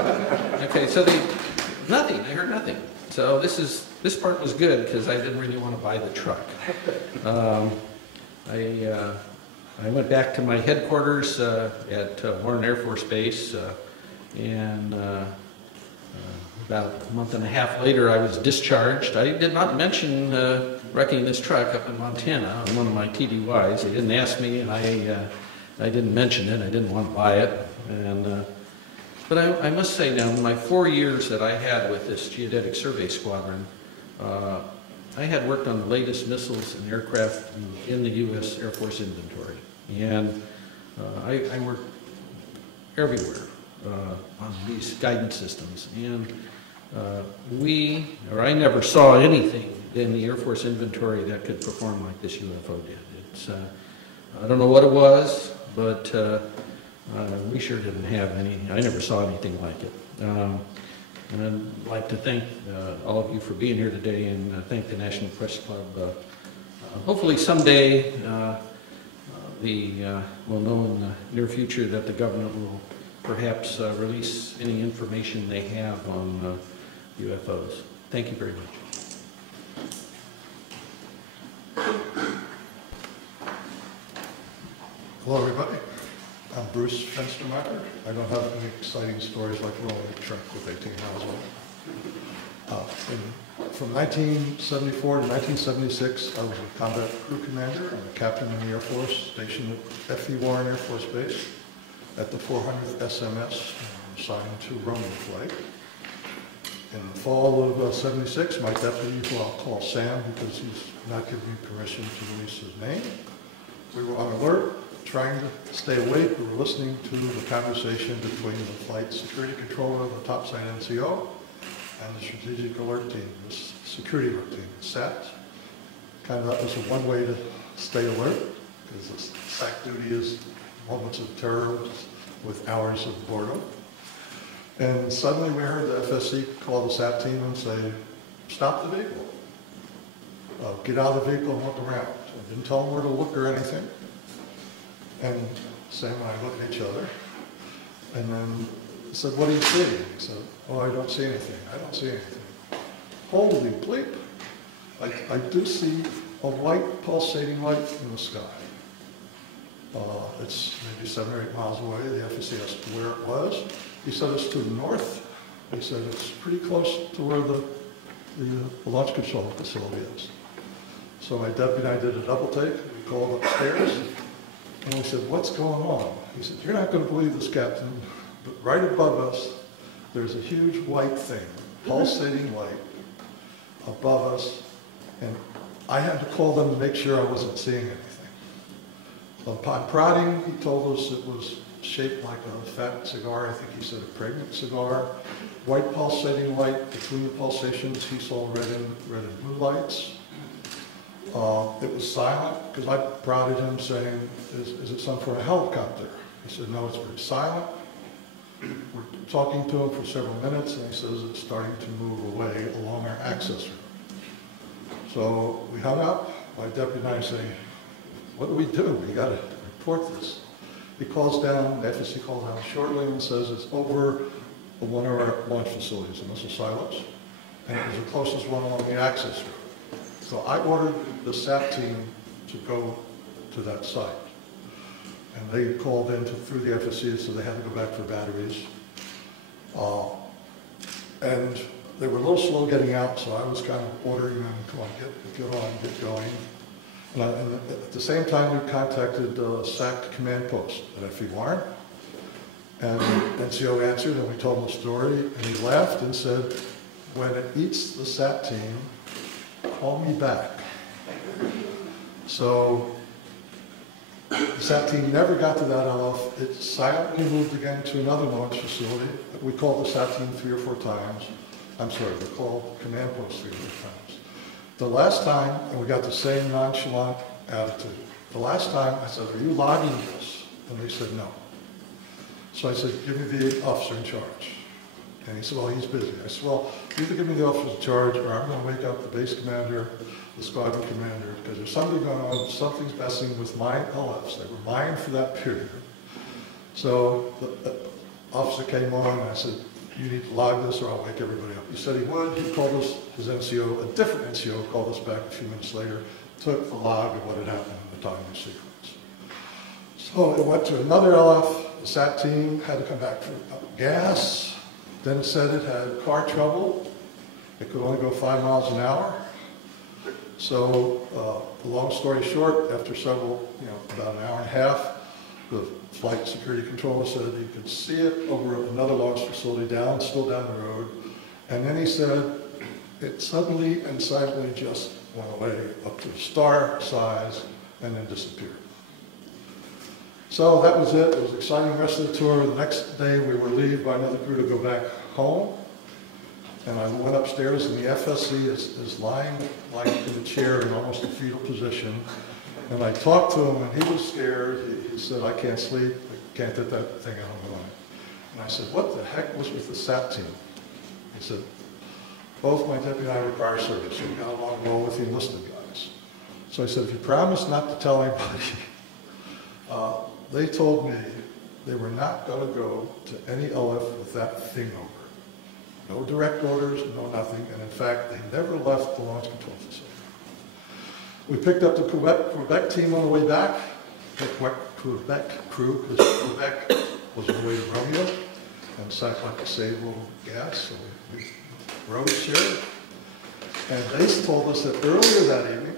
Okay, so nothing, I heard nothing. So this part was good because I didn't really want to buy the truck. I went back to my headquarters at Warren Air Force Base, and about a month and a half later I was discharged. I did not mention wrecking this truck up in Montana on one of my TDYs. They didn't ask me, and I didn't mention it. I didn't want to buy it. And but I must say now, in my 4 years that I had with this Geodetic Survey Squadron, I had worked on the latest missiles and aircraft in the U.S. Air Force inventory. And I worked everywhere on these guidance systems. And I never saw anything in the Air Force inventory that could perform like this UFO did. It's, I don't know what it was, but we sure didn't have any. I never saw anything like it. And I'd like to thank all of you for being here today, and thank the National Press Club. Hopefully someday we'll know in the near future that the government will perhaps release any information they have on UFOs. Thank you very much. Hello, everybody. I'm Bruce Fenstermeyer. I don't have any exciting stories like rolling a truck with 18 miles on it. From 1974 to 1976, I was a combat crew commander and a captain in the Air Force, stationed at F.E. Warren Air Force Base at the 400th SMS, assigned to roaming flight. In the fall of '76, my deputy, who I'll call Sam because he's not giving me permission to release his name, we were on alert, trying to stay awake. We were listening to the conversation between the flight security controller of the topside NCO and the strategic alert team, the security alert team, the SAT. Kind of that was one way to stay alert, because the SAC duty is moments of terror with hours of boredom. And suddenly we heard the FSC call the SAT team and say, stop the vehicle. Get out of the vehicle and look around. I didn't tell them where to look or anything. And Sam and I looked at each other, and then said, what do you see? He said, oh, I don't see anything. I don't see anything. Holy bleep. I do see a white pulsating light in the sky. It's maybe 7 or 8 miles away. The FSC asked where it was. He said it's to the north. He said it's pretty close to where the launch control facility is. So my deputy and I did a double take. We called upstairs, and we said, what's going on? He said, you're not going to believe this, Captain, but right above us, there's a huge white thing, pulsating light above us, and I had to call them to make sure I wasn't seeing anything. Upon prodding, he told us it was shaped like a fat cigar. I think he said a pregnant cigar. White pulsating light. Between the pulsations, he saw red and blue lights. It was silent, because I prodded him saying, is it something for a helicopter? He said, no, it's very silent. We're talking to him for several minutes, and he says it's starting to move away along our access route. So we hung up. My deputy and I say, what do? We got to report this. He calls down, the FSC calls down shortly and says it's over one of our launch facilities, the missile silos, and it was the closest one along the access route. So I ordered the SAT team to go to that site. And they called in through the FSC, so they had to go back for batteries. And they were a little slow getting out, so I was kind of ordering them, come on, get going. And at the same time, we contacted SAC command post at FE Warren. And NCO answered, and we told him the story, and he laughed and said, when it eats the SAT team, call me back. So the SAT team never got to that LF. It silently moved again to another launch facility. We called the SAT team 3 or 4 times. I'm sorry, we called command post 3 or 4 times. The last time, and we got the same nonchalant attitude. The last time I said, are you logging this? And they said, no. So I said, give me the officer in charge. And he said, well, he's busy. I said, well, either give me the officer in charge, or I'm going to wake up the base commander, the squadron commander, because there's something going on, something's messing with my LFs. They were mine for that period. So the officer came on, and I said, you need to log this or I'll wake everybody up. He said he would. He called us, his NCO, a different NCO, called us back a few minutes later, took the log of what had happened in the timing sequence. So it went to another LF. The SAT team had to come back for gas. Then it said it had car trouble. It could only go 5 miles an hour. So, long story short, after several, about an hour and a half, the flight security controller said he could see it over another launch facility still down the road. And then he said it suddenly and silently just went away up to star size and then disappeared. So that was it. It was an exciting rest of the tour. The next day we were relieved by another crew to go back home. And I went upstairs and the FSC is lying like in a chair in almost a fetal position. And I talked to him and he was scared. He said, I can't sleep. I can't get that thing out of my mind. And I said, what the heck was with the SAT team? He said, both my deputy and I were prior service. So we got along well with the enlisted guys. So I said, if you promise not to tell anybody, they told me they were not going to go to any LF with that thing over. No direct orders, no nothing, and in fact, they never left the launch control facility. We picked up the Quebec team on the way back, the Quebec crew, because Quebec was on the way to Romeo, and SAC like to save a little gas, so we rode shared. And they told us that earlier that evening,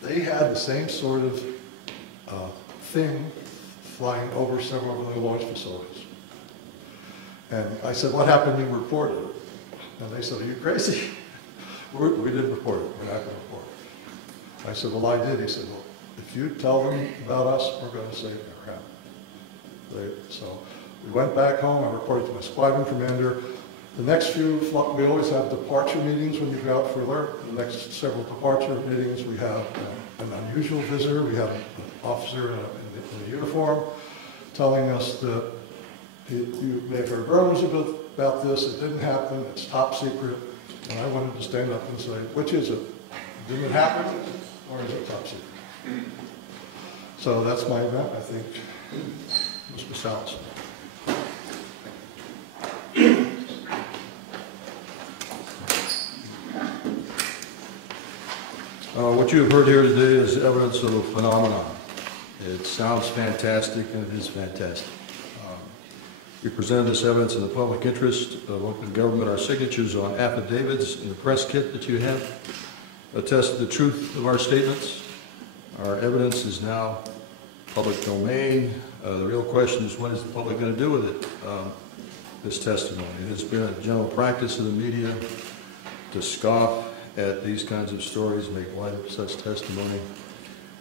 they had the same sort of thing flying over several of the launch facilities. And I said, what happened? You reported it. And they said, are you crazy? We didn't report it. We're not going to report it. I said, well, I did. He said, well, if you tell them about us, we're going to say it never happened. So we went back home. I reported to my squadron commander. The next few, we always have departure meetings when you go out for alert. The next several departure meetings, we have an unusual visitor. We have an officer in a uniform telling us that you may have heard rumors about this. It didn't happen. It's top secret. And I wanted to stand up and say, which is it? Did it happen or is it top secret? So that's my event, I think. Mr. Salas. What you have heard here today is evidence of a phenomenon. It sounds fantastic, and it is fantastic. We presented this evidence in the public interest of local government. Our signatures on affidavits in the press kit that you have attest to the truth of our statements. Our evidence is now public domain. The real question is, what is the public going to do with it? This testimony. It has been a general practice of the media to scoff at these kinds of stories, make light of such testimony.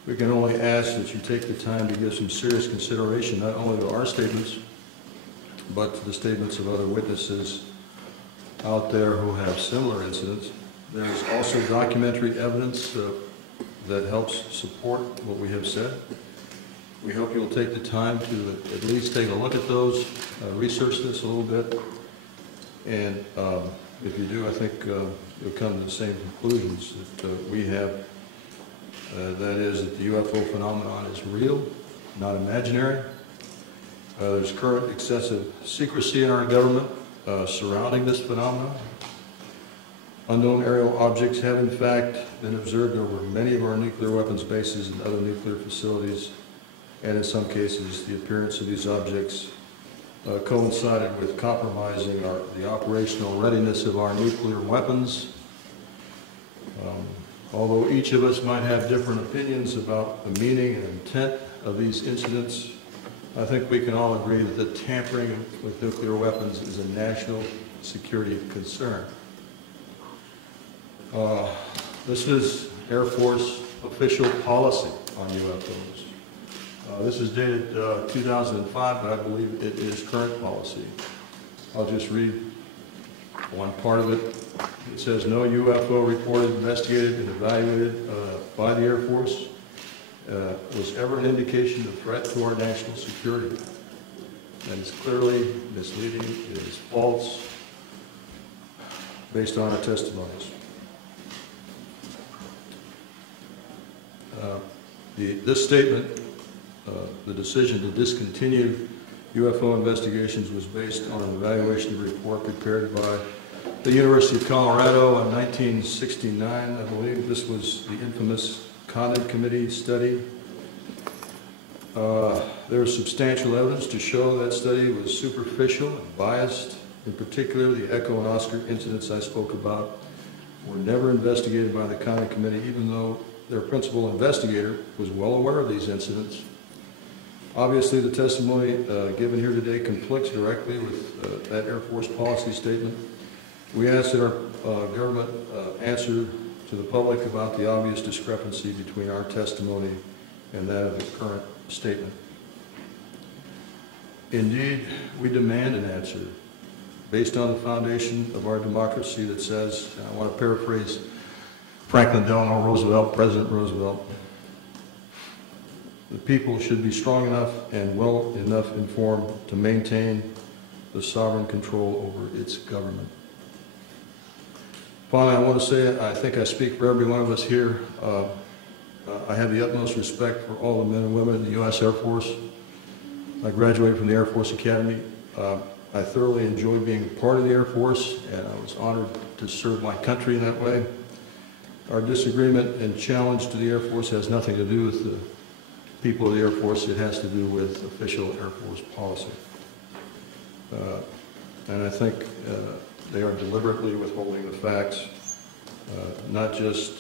We can only ask that you take the time to give some serious consideration, not only to our statements, but to the statements of other witnesses out there who have similar incidents. There is also documentary evidence that helps support what we have said. We hope you'll take the time to at least take a look at those, research this a little bit, and if you do, I think you'll come to the same conclusions that we have. That is that the UFO phenomenon is real, not imaginary. There's current excessive secrecy in our government surrounding this phenomenon. Unknown aerial objects have in fact been observed over many of our nuclear weapons bases and other nuclear facilities, and in some cases the appearance of these objects coincided with compromising the operational readiness of our nuclear weapons. Although each of us might have different opinions about the meaning and intent of these incidents, I think we can all agree that the tampering with nuclear weapons is a national security concern. This is Air Force official policy on UFOs. This is dated 2005, but I believe it is current policy. I'll just read one part of it. It says, no UFO reported, investigated, and evaluated by the Air Force was ever an indication of threat to our national security. That is clearly misleading. It is false based on our testimonies. This statement, the decision to discontinue UFO investigations was based on an evaluation report prepared by the University of Colorado in 1969. I believe this was the infamous Condon Committee study. There is substantial evidence to show that study was superficial and biased. In particular, the Echo and Oscar incidents I spoke about were never investigated by the Condon Committee, even though their principal investigator was well aware of these incidents. Obviously, the testimony given here today conflicts directly with that Air Force policy statement. We ask that our government answer to the public about the obvious discrepancy between our testimony and that of the current statement. Indeed, we demand an answer based on the foundation of our democracy that says, and I want to paraphrase Franklin Delano Roosevelt, President Roosevelt, the people should be strong enough and well enough informed to maintain the sovereign control over its government. Finally, I want to say, I think I speak for every one of us here, I have the utmost respect for all the men and women in the U.S. Air Force. I graduated from the Air Force Academy. I thoroughly enjoyed being part of the Air Force, and I was honored to serve my country in that way. Our disagreement and challenge to the Air Force has nothing to do with the people of the Air Force. It has to do with official Air Force policy. And I think they are deliberately withholding the facts, not just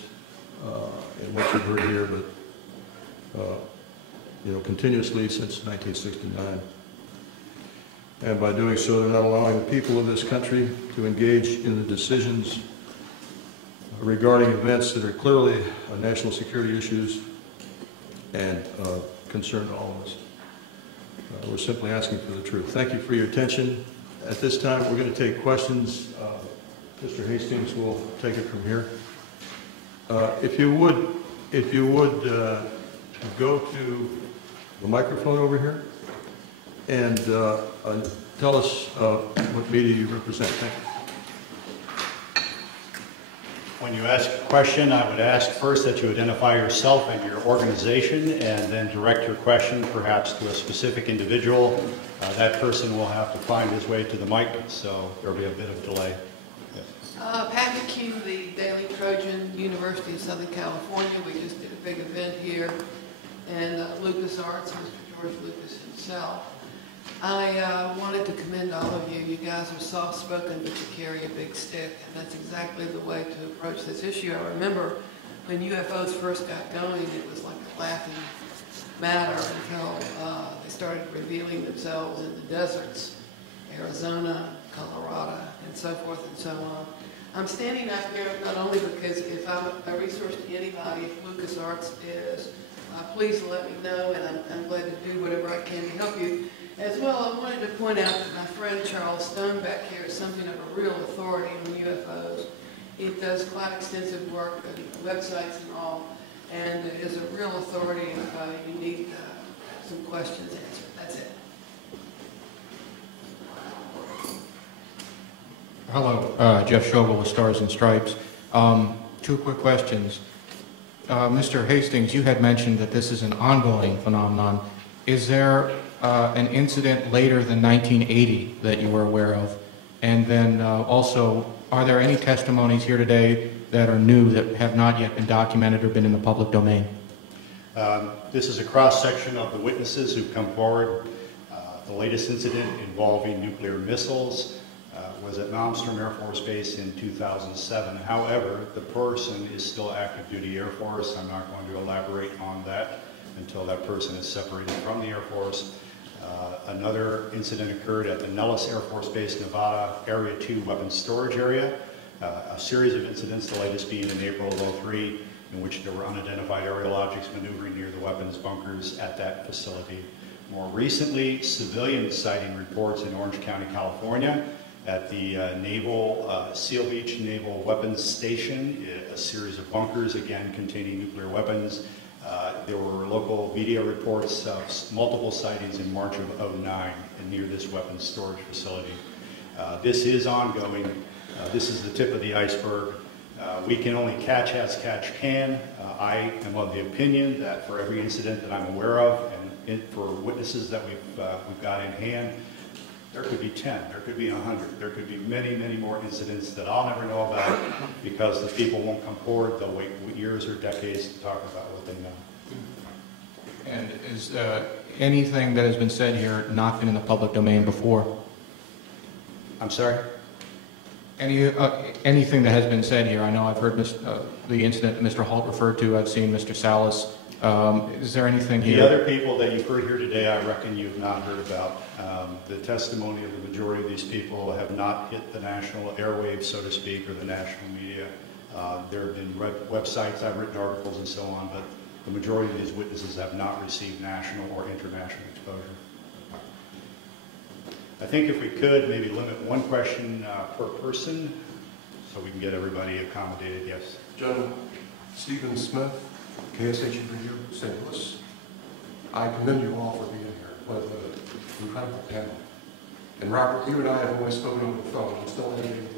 in what you've heard here, but continuously since 1969. And by doing so, they're not allowing the people of this country to engage in the decisions regarding events that are clearly national security issues and concern to all of us. We're simply asking for the truth. Thank you for your attention. At this time, we're going to take questions. Mr. Hastings will take it from here. If you would go to the microphone over here and tell us what media you represent. Thank you. When you ask a question, I would ask first that you identify yourself and your organization, and then direct your question perhaps to a specific individual. That person will have to find his way to the mic, so there'll be a bit of delay. Pat McHugh, the Daily Trojan, University of Southern California. We just did a big event here and LucasArts, Mr. George Lucas himself. I wanted to commend all of you. You guys are soft-spoken, but you carry a big stick, and that's exactly the way to approach this issue. I remember when UFOs first got going, it was like a laughing matter until they started revealing themselves in the deserts, Arizona, Colorado, and so forth and so on. I'm standing up here not only because if I'm a resource to anybody, if LucasArts is, please let me know, and I'm glad to do whatever I can to help you. As well, I wanted to point out that my friend Charles Stone back here is something of a real authority on UFOs. He does quite extensive work on websites and all, and is a real authority if you need some questions answered. That's it. Hello, Jeff Schogel with Stars and Stripes. Two quick questions. Mr. Hastings, you had mentioned that this is an ongoing phenomenon. Is there an incident later than 1980 that you were aware of? And then also, are there any testimonies here today that are new that have not yet been documented or been in the public domain? This is a cross-section of the witnesses who've come forward. The latest incident involving nuclear missiles was at Malmstrom Air Force Base in 2007. However, the person is still active duty Air Force. I'm not going to elaborate on that until that person is separated from the Air Force. Another incident occurred at the Nellis Air Force Base, Nevada, Area 2 weapons storage area. A series of incidents, the latest being in April of 2003, in which there were unidentified aerial objects maneuvering near the weapons bunkers at that facility. More recently, civilian sighting reports in Orange County, California, at the Seal Beach Naval Weapons Station, a series of bunkers, again containing nuclear weapons. There were local media reports of multiple sightings in March of 2009 near this weapons storage facility. This is ongoing. This is the tip of the iceberg. We can only catch as catch can. I am of the opinion that for every incident that I'm aware of, and for witnesses that we've got in hand, there could be 10, there could be 100, there could be many, many more incidents that I'll never know about because the people won't come forward. They'll wait years or decades to talk about what they know. And is anything that has been said here not been in the public domain before? I'm sorry? Anything that has been said here, I know I've heard the incident that Mr. Holt referred to, I've seen Mr. Salas. Is there anything here? The other people that you've heard here today, I reckon you've not heard about. The testimony of the majority of these people have not hit the national airwaves, so to speak, or the national media. There have been websites, I've written articles and so on, but the majority of these witnesses have not received national or international exposure. I think if we could, maybe limit one question per person so we can get everybody accommodated. Yes? Gentlemen, Stephen Smith, KSHE Radio, St. Louis. I commend you all for being here. What an incredible panel. And Robert, you and I have only spoken over the phone. I'm still in the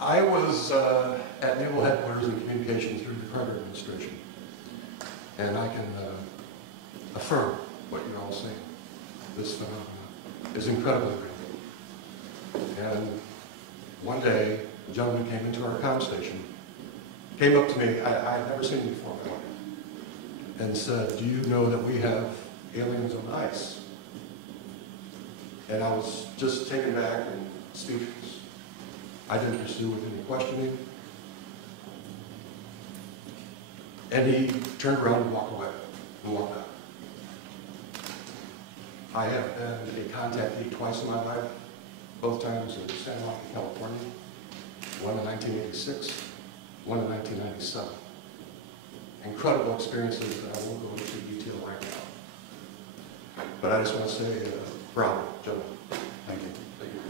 I was at Naval Headquarters in communications through the Carter administration. And I can affirm what you're all saying. This phenomenon is incredibly real. And one day, a gentleman came into our comm station, came up to me, I had never seen him before, and said, "Do you know that we have aliens on ice?" And I was just taken back and speechless. I didn't pursue with any questioning. And he turned around and walked away and walked out. I have been a contactee twice in my life, both times in San Juan, California, one in 1986, one in 1997. Incredible experiences that I won't go into detail right now. But I just want to say, bravo, gentlemen. Thank you. Thank you.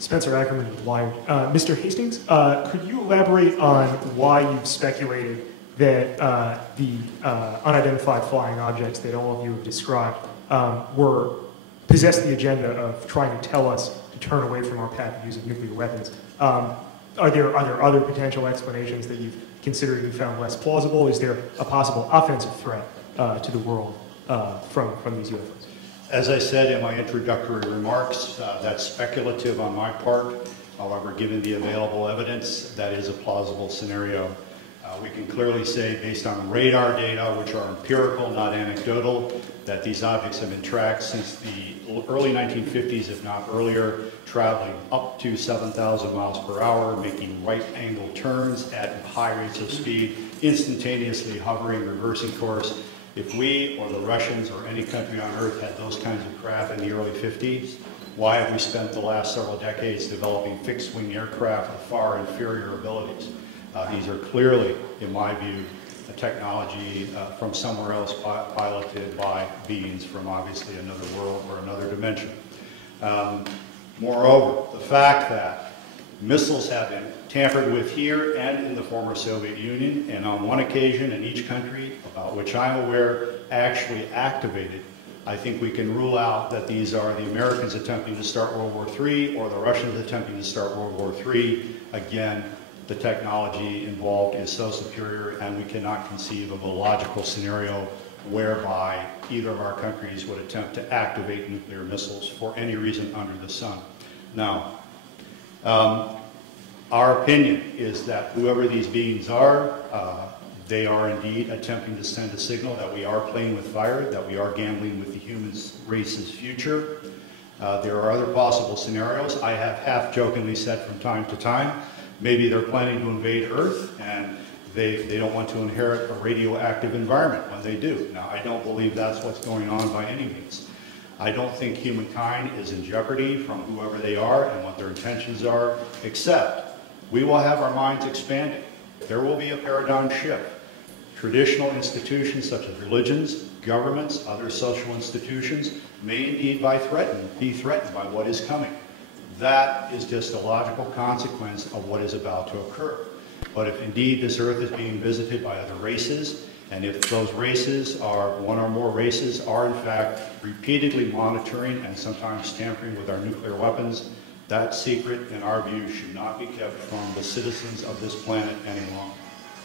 Spencer Ackerman with Wired. Mr. Hastings, could you elaborate on why you've speculated that the unidentified flying objects that all of you have described possess the agenda of trying to tell us to turn away from our path of use of nuclear weapons? Are there other potential explanations that you've considered you found less plausible? Is there a possible offensive threat to the world from these UFOs? As I said in my introductory remarks, that's speculative on my part. However, given the available evidence, that is a plausible scenario. We can clearly say, based on radar data, which are empirical, not anecdotal, that these objects have been tracked since the early 1950s, if not earlier, traveling up to 7,000 miles per hour, making right-angle turns at high rates of speed, instantaneously hovering, reversing course. If we or the Russians or any country on Earth had those kinds of craft in the early 50s, why have we spent the last several decades developing fixed-wing aircraft with far inferior abilities? These are clearly, in my view, a technology from somewhere else piloted by beings from obviously another world or another dimension. Moreover, the fact that missiles have been tampered with here and in the former Soviet Union, and on one occasion in each country, about which I'm aware, actually activated, I think we can rule out that these are the Americans attempting to start World War III or the Russians attempting to start World War III. Again, the technology involved is so superior, and we cannot conceive of a logical scenario whereby either of our countries would attempt to activate nuclear missiles for any reason under the sun. Now, our opinion is that whoever these beings are, they are indeed attempting to send a signal that we are playing with fire, that we are gambling with the human race's future. There are other possible scenarios. I have half-jokingly said from time to time, maybe they're planning to invade Earth and they don't want to inherit a radioactive environment when they do. Now, I don't believe that's what's going on by any means. I don't think humankind is in jeopardy from whoever they are and what their intentions are, except we will have our minds expanding. There will be a paradigm shift. Traditional institutions such as religions, governments, other social institutions may indeed be threatened by what is coming. That is just a logical consequence of what is about to occur. But if indeed this Earth is being visited by other races, and if those races are, one or more races, are in fact repeatedly monitoring and sometimes tampering with our nuclear weapons, that secret, in our view, should not be kept from the citizens of this planet any longer.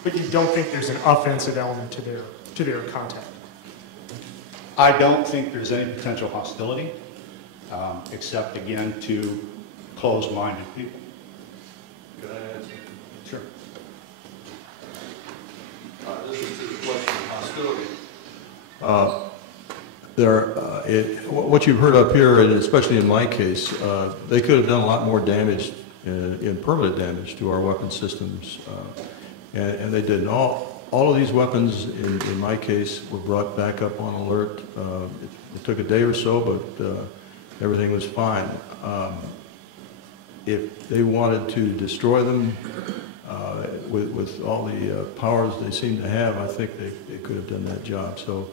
But you don't think there's an offensive element to their contact? I don't think there's any potential hostility, except again to closed-minded people. Could I answer? Sure. This is to the question of hostility. What you've heard up here, and especially in my case, they could have done a lot more damage, in permanent damage to our weapon systems, and they didn't. All of these weapons, in my case, were brought back up on alert. It took a day or so, but everything was fine. If they wanted to destroy them with all the powers they seem to have, I think they could have done that job. So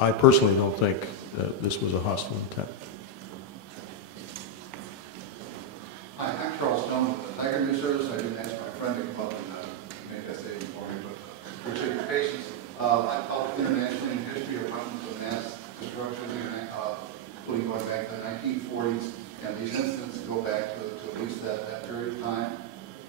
I personally don't think that this was a hostile intent. Hi, I'm Charles Stone with the Tiger News Service. I didn't ask my friend to come up and make that statement for me, but appreciate your patience. I've helped internationally in history of weapons of mass destruction, including going back to the 1940s. And these incidents go back to at least that period of time.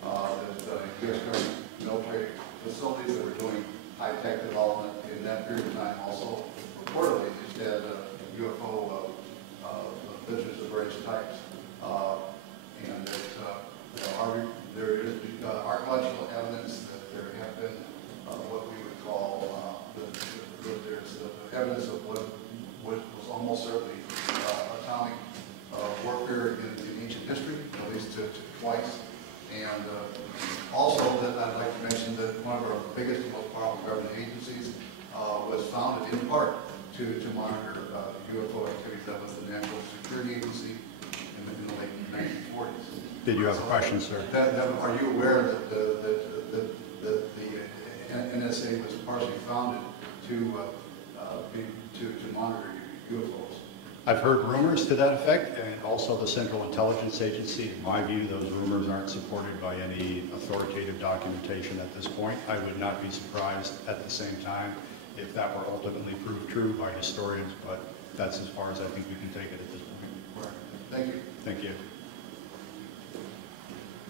There's U.S. government military facilities that were doing high-tech development in that period of time. Also, reportedly, they had UFO visitors of various types. And that there is archaeological evidence that there have been what we would call there's the evidence of what was almost certainly atomic warfare in ancient history, at least twice. And also that I'd like to mention that one of our biggest and most powerful government agencies was founded in part to monitor UFO activities. That was the National Security Agency in the late 1940s. Did you have a question, sir? Are you aware that the NSA was partially founded to monitor UFOs? I've heard rumors to that effect, and also the Central Intelligence Agency. In my view, those rumors aren't supported by any authoritative documentation at this point. I would not be surprised at the same time if that were ultimately proved true by historians, but that's as far as I think we can take it at this point. Right. Thank you. Thank you.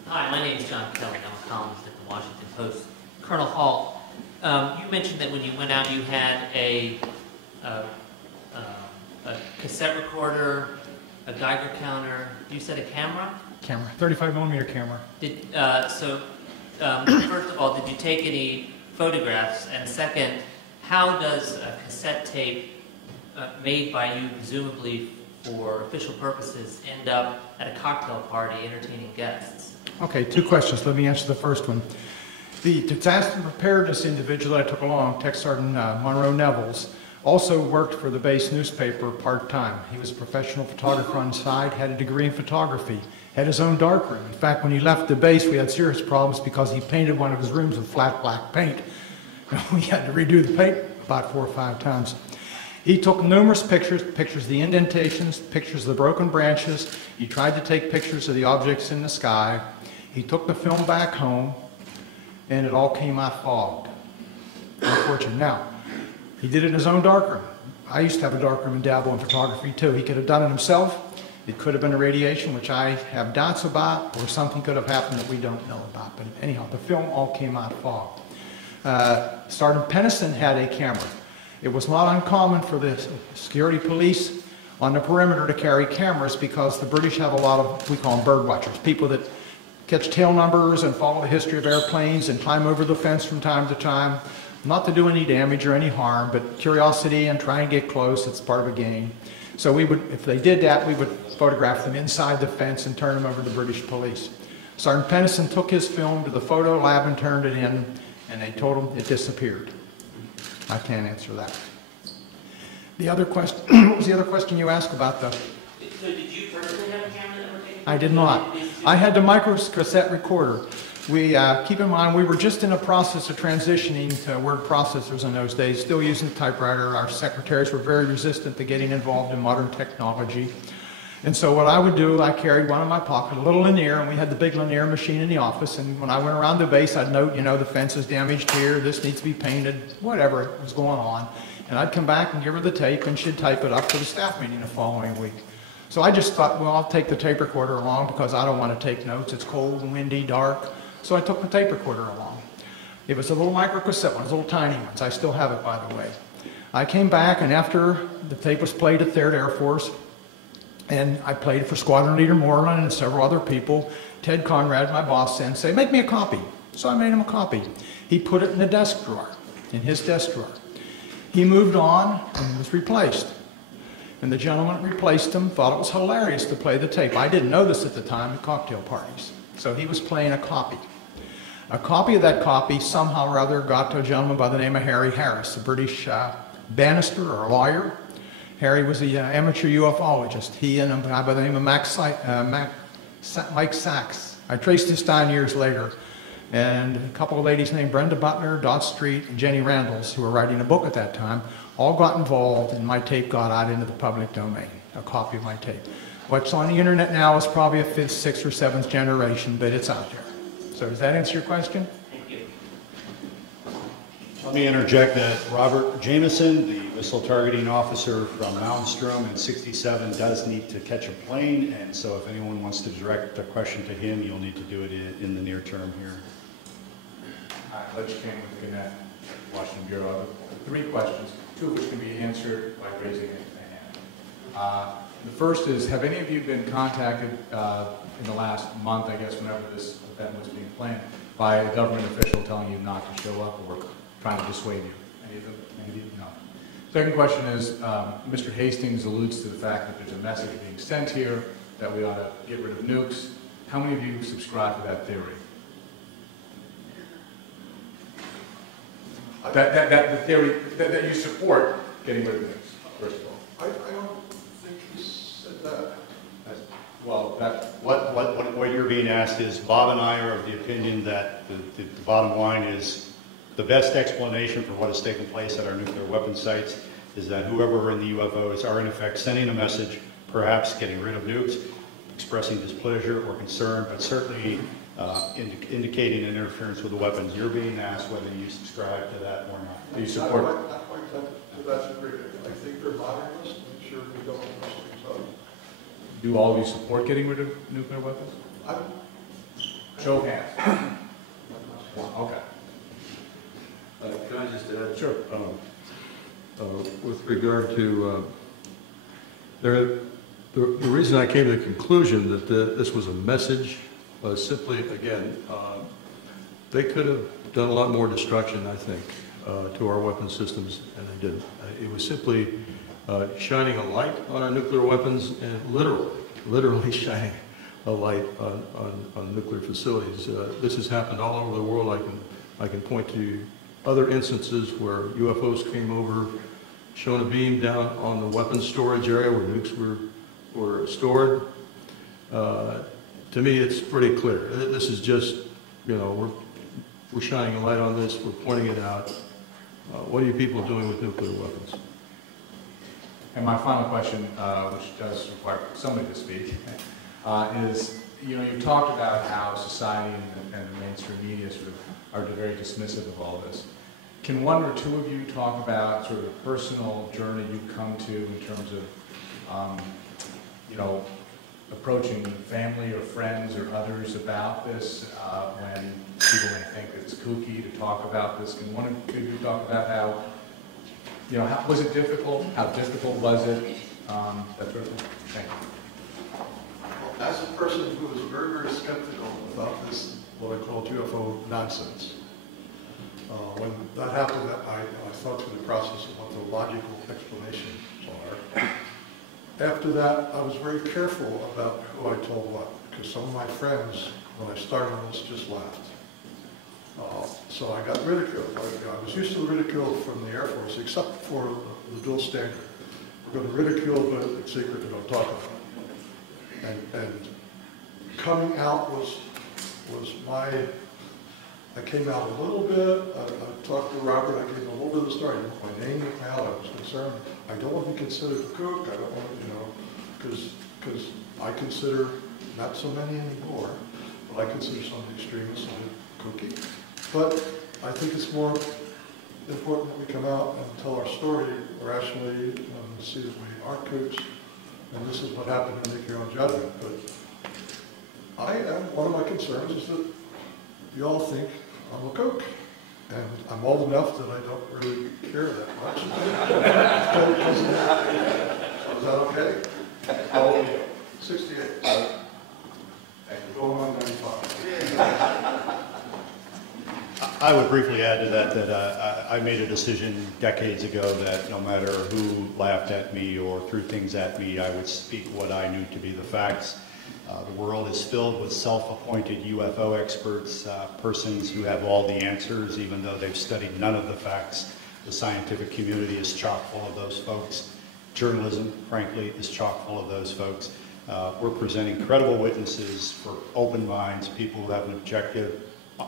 Hi, my name is John Kelly. I'm a columnist at the Washington Post. Colonel Hall, you mentioned that when you went out you had a cassette recorder, a Geiger counter, you said a camera? Camera, 35 millimeter camera. First of all, did you take any photographs? And second, how does a cassette tape made by you, presumably for official purposes, end up at a cocktail party entertaining guests? Okay, 2 questions. Let me answer the first one. The disaster preparedness individual I took along, Tech Sergeant Monroe Nevels, also worked for the base newspaper part-time. He was a professional photographer on the side, had a degree in photography, had his own darkroom. In fact, when he left the base, we had serious problems because he painted one of his rooms with flat black paint. We had to redo the paint about 4 or 5 times. He took numerous pictures of the indentations, pictures of the broken branches. He tried to take pictures of the objects in the sky. He took the film back home, and it all came out fogged. Unfortunately. Now, he did it in his own darkroom. I used to have a darkroom and dabble in photography too. He could have done it himself. It could have been a radiation, which I have doubts about, or something could have happened that we don't know about. But anyhow, the film all came out fogged. Sergeant Pennison had a camera. It was not uncommon for the security police on the perimeter to carry cameras because the British have a lot of, we call them bird watchers, people that catch tail numbers and follow the history of airplanes and climb over the fence from time to time. Not to do any damage or any harm, but curiosity and try and get close. It's part of a game. So we would, if they did that, we would photograph them inside the fence and turn them over to the British police. Sergeant Pennison took his film to the photo lab and turned it in, and they told him it disappeared. I can't answer that. The other question, what was the other question you asked about the? So did you personally have a camera that were taking? I did not. I had the micro cassette recorder. We, keep in mind, we were just in a process of transitioning to word processors in those days, still using the typewriter. Our secretaries were very resistant to getting involved in modern technology. And so what I would do, I carried one in my pocket, a little linear, and we had the big linear machine in the office. And when I went around the base, I'd note, you know, the fence is damaged here, this needs to be painted, whatever was going on. And I'd come back and give her the tape, and she'd type it up for the staff meeting the following week. So I just thought, well, I'll take the tape recorder along because I don't want to take notes. It's cold and windy, dark. So I took the tape recorder along. It was a little micro cassette one, little tiny ones. I still have it, by the way. I came back, and after the tape was played at 3rd Air Force, and I played for Squadron Leader Moreland and several other people, Ted Conrad, my boss, said, say, make me a copy. So I made him a copy. He put it in the desk drawer, in his desk drawer. He moved on and was replaced. And the gentleman that replaced him thought it was hilarious to play the tape. I didn't know this at the time at cocktail parties. So he was playing a copy. A copy of that copy somehow or other got to a gentleman by the name of Harry Harris, a British barrister or lawyer. Harry was an amateur ufologist. He and a guy by the name of Mike Sachs. I traced this down years later. And a couple of ladies named Brenda Butler, Dot Street, and Jenny Randalls, who were writing a book at that time, all got involved, and my tape got out into the public domain, a copy of my tape. What's on the internet now is probably a 5th, 6th, or 7th generation, but it's out there. So does that answer your question? Thank you. Let me interject that Robert Jameson, the missile targeting officer from Malmstrom in '67, does need to catch a plane, and so if anyone wants to direct a question to him, you'll need to do it in the near term here. Hi, Ledge King with Connect, Washington Bureau. 3 questions, 2 of which can be answered by raising a hand. The first is, have any of you been contacted in the last month, I guess, whenever this event was being planned, by a government official telling you not to show up or trying to dissuade you? Any of them? Any of you? No. Second question is, Mr. Hastings alludes to the fact that there's a message being sent here that we ought to get rid of nukes. How many of you subscribe to that theory? The theory that you support getting rid of nukes, first of all. I don't think he said that. Well, what you're being asked is, Bob and I are of the opinion that the bottom line is the best explanation for what has taken place at our nuclear weapon sites is that whoever in the UFOs are in effect sending a message, perhaps getting rid of nukes, expressing displeasure or concern, but certainly indicating an interference with the weapons. You're being asked whether you subscribe to that or not. Do you support? Not quite to that degree. I think they're modernists. I'm sure we don't mess things up. Do all of you support getting rid of nuclear weapons? Show of hands. Okay. Can I just add? Sure. With regard to, there The reason I came to the conclusion that this was a message was simply, again, they could have done a lot more destruction, I think, to our weapon systems, and they didn't. It was simply shining a light on our nuclear weapons and literally shining a light on nuclear facilities. This has happened all over the world. I can point to other instances where UFOs came over, shone a beam down on the weapons storage area where nukes were stored. To me, it's pretty clear. This is just, you know, we're shining a light on this. We're pointing it out. What are you people doing with nuclear weapons? And my final question, which does require somebody to speak, is, you know, you've talked about how society and the mainstream media sort of are very dismissive of all this. Can one or two of you talk about sort of the personal journey you've come to in terms of, you know, approaching family or friends or others about this when people may think it's kooky to talk about this? Can one or two of you talk about how, you know, how was it difficult? How difficult was it? That sort of thing. Thank you. Well, as a person who was very, very skeptical about this, what I call UFO nonsense, when that happened, I thought through the process of what the logical explanations are. After that, I was very careful about who I told what, because some of my friends, when I started on this, just laughed. So I got ridiculed. I was used to the ridicule from the Air Force, except for the dual standard. We're going to ridicule, but it's secret, we don't talk about it. And coming out was I came out a little bit. I talked to Robert. I gave him a little bit of the story. My name came out. I was concerned. I don't want to be considered a kook. I don't want to, you know, because I consider not so many anymore, but I consider some of the extremists a kooky. But I think it's more important that we come out and tell our story rationally and see that we aren't kooks. And this is what happened, and make your own judgment. But one of my concerns is that you all think I'm a kook, and I'm old enough that I don't really care that much. So is that okay? How old are you? 68. And you're going on 95. I would briefly add to that I made a decision decades ago that no matter who laughed at me or threw things at me, I would speak what I knew to be the facts. The world is filled with self-appointed UFO experts, persons who have all the answers, even though they've studied none of the facts. The scientific community is chock full of those folks. Journalism, frankly, is chock full of those folks. We're presenting credible witnesses for open minds, people who have an objective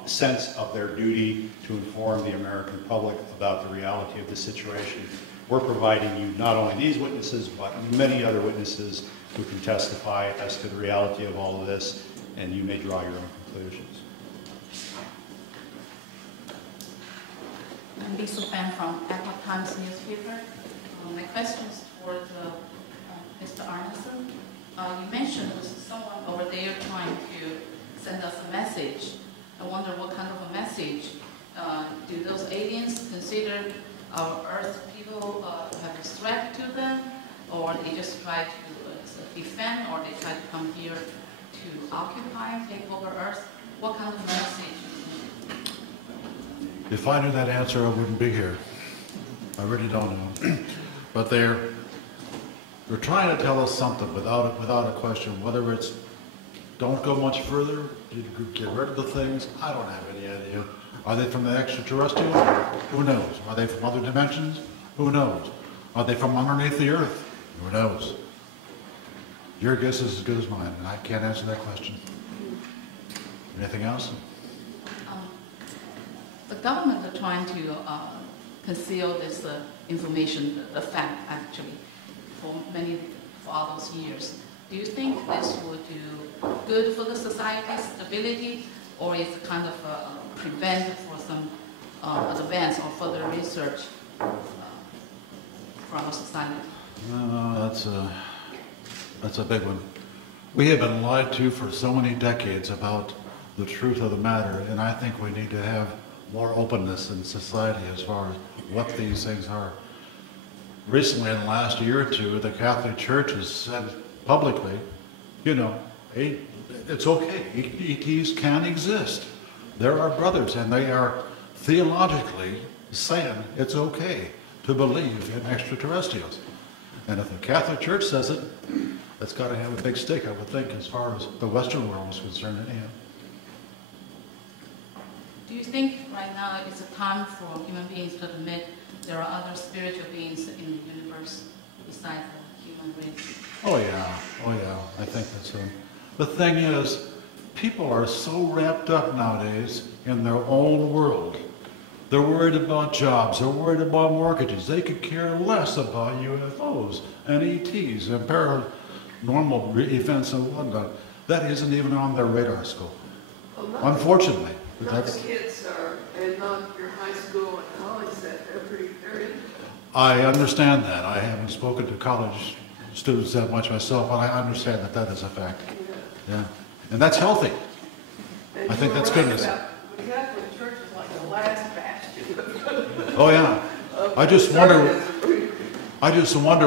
sense of their duty to inform the American public about the reality of the situation. We're providing you not only these witnesses, but many other witnesses who can testify as to the reality of all of this, and you may draw your own conclusions. I'm Lisa Fan from Epoch Times newspaper. My question is for Mr. Arneson. You mentioned there was someone over there trying to send us a message. I wonder what kind of a message. Do those aliens consider our Earth people have a threat to them, or they just try to defend, or they try to come here to occupy, take over Earth? What kind of message? If I knew that answer, I wouldn't be here. I really don't know. But they're trying to tell us something without a question. Whether it's don't go much further, get rid of the things, I don't have any idea. Are they from the extraterrestrial? Who knows? Are they from other dimensions? Who knows? Are they from underneath the Earth? Who knows? Your guess is as good as mine, and I can't answer that question. Anything else? The government are trying to conceal this information, the fact actually, for all those years. Do you think this would do good for the society's stability, or is it kind of prevent for some advance or further research from our society? That's a big one. We have been lied to for so many decades about the truth of the matter, and I think we need to have more openness in society as far as what these things are. Recently, in the last year or two, the Catholic Church has said publicly, you know, hey, it's okay. ETs can exist. They're our brothers, and they are theologically saying it's okay to believe in extraterrestrials. And if the Catholic Church says it, that's got to have a big stake, I would think, as far as the Western world is concerned anyhow. Do you think right now it's a time for human beings to admit there are other spiritual beings in the universe besides the human race? Oh yeah, I think that's it. The thing is, people are so wrapped up nowadays in their own world. They're worried about jobs, they're worried about mortgages. They could care less about UFOs and ETs and paranormal events and whatnot. That isn't even on their radar scope. Well, Unfortunately. Not the kids are, and not your high school and college set, they're in. I understand that. I haven't spoken to college students that much myself, but I understand that that is a fact. Yeah. And that's healthy. And I think that's right goodness. The Catholic Church is like the last bastion. Oh yeah. I just wonder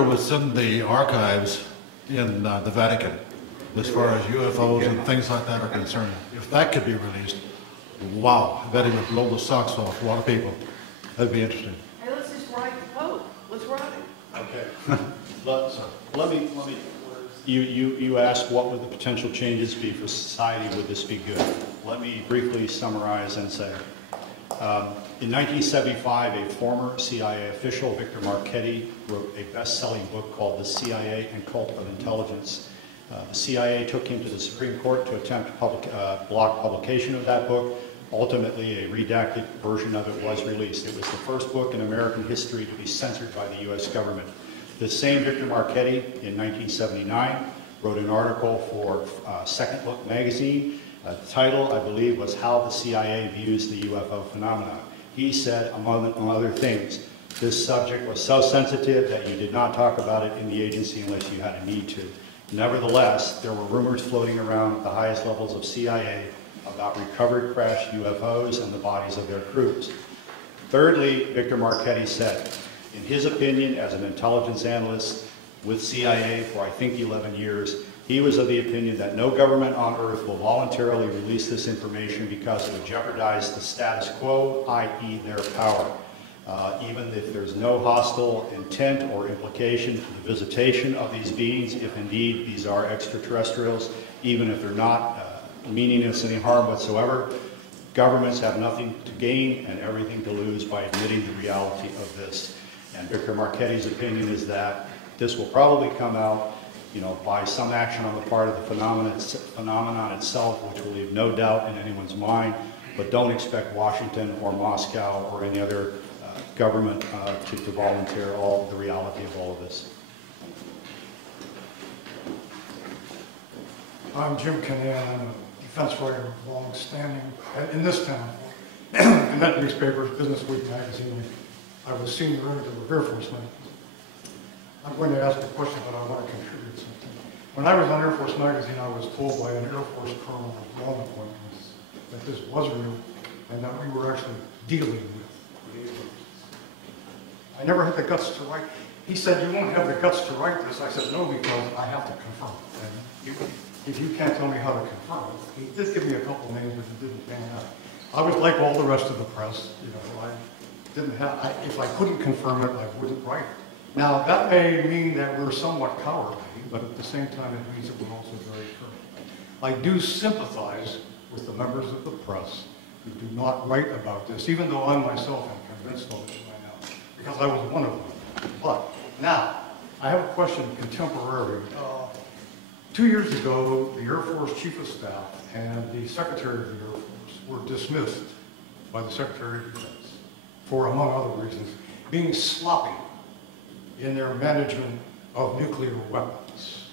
what's in the archives in the Vatican as far as UFOs and things like that are concerned. If that could be released, wow, I bet it would blow the socks off a lot of people. That'd be interesting. Hey, let's just write the Pope. Let's write it. Okay. Let me. You asked what would the potential changes be for society, would this be good? Let me briefly summarize and say, in 1975, a former CIA official, Victor Marchetti, wrote a best-selling book called The CIA and Cult of Intelligence. The CIA took him to the Supreme Court to attempt to block publication of that book. Ultimately, a redacted version of it was released. It was the first book in American history to be censored by the U.S. government. The same Victor Marchetti, in 1979, wrote an article for Second Look magazine. The title, I believe, was How the CIA Views the UFO Phenomenon. He said, among other things, this subject was so sensitive that you did not talk about it in the agency unless you had a need to. Nevertheless, there were rumors floating around at the highest levels of CIA about recovered crashed UFOs and the bodies of their crews. Thirdly, Victor Marchetti said, in his opinion, as an intelligence analyst with CIA for I think 11 years, he was of the opinion that no government on earth will voluntarily release this information because it would jeopardize the status quo, i.e. their power. Even if there's no hostile intent or implication for the visitation of these beings, if indeed these are extraterrestrials, even if they're not meaning us any harm whatsoever, governments have nothing to gain and everything to lose by admitting the reality of this. And Victor Marchetti's opinion is that this will probably come out, you know, by some action on the part of the phenomenon itself, which will leave no doubt in anyone's mind, but don't expect Washington or Moscow or any other government to volunteer all the reality of all of this. I'm Jim Kinnan. I'm a defense writer, long-standing in this town. In that newspaper, Business Week magazine, I was senior editor of Air Force Magazine. I'm going to ask a question, but I want to contribute something. When I was on Air Force Magazine, I was told by an Air Force colonel of law appointments that this was real and that we were actually dealing with aliens. I never had the guts to write. He said, you won't have the guts to write this. I said, no, because I have to confirm it. And if you can't tell me how to confirm it, he did give me a couple names, but it didn't pan out. I was like all the rest of the press. You know, I didn't have, if I couldn't confirm it, I wouldn't write it. Now, that may mean that we're somewhat cowardly, but at the same time, it means that we're also very firm. I do sympathize with the members of the press who do not write about this, even though I myself am convinced of it by now, because I was one of them. But now, I have a question contemporary. 2 years ago, the Air Force Chief of Staff and the Secretary of the Air Force were dismissed by the Secretary of Defense for, among other reasons, being sloppy in their management of nuclear weapons.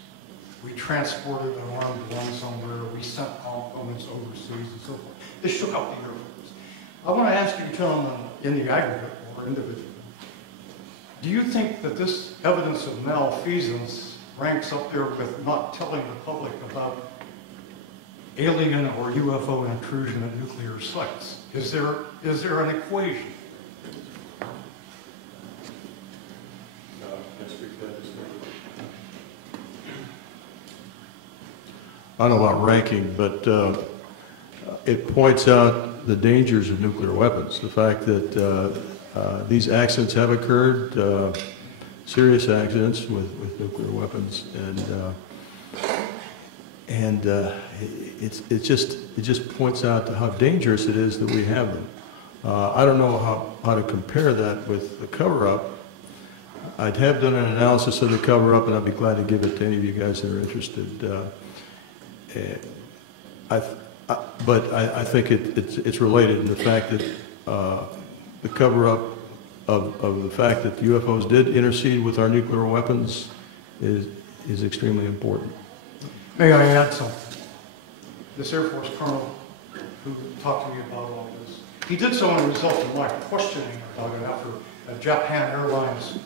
We transported an armed one somewhere, we sent components overseas and so forth. This shook up the Air Force. I want to ask you gentlemen, in the aggregate or individually, do you think that this evidence of malfeasance ranks up there with not telling the public about alien or UFO intrusion at nuclear sites? Is there an equation? I don't know about ranking, but it points out the dangers of nuclear weapons. The fact that these accidents have occurred, serious accidents with nuclear weapons, and it just points out to how dangerous it is that we have them. I don't know how to compare that with the cover-up. I'd have done an analysis of the cover-up, and I'd be glad to give it to any of you guys that are interested. But I think it's related in the fact that the cover-up of the fact that the UFOs did intercede with our nuclear weapons is extremely important. May I add something? This Air Force colonel who talked to me about all this, he did so in result of my questioning about it after a Japan Airlines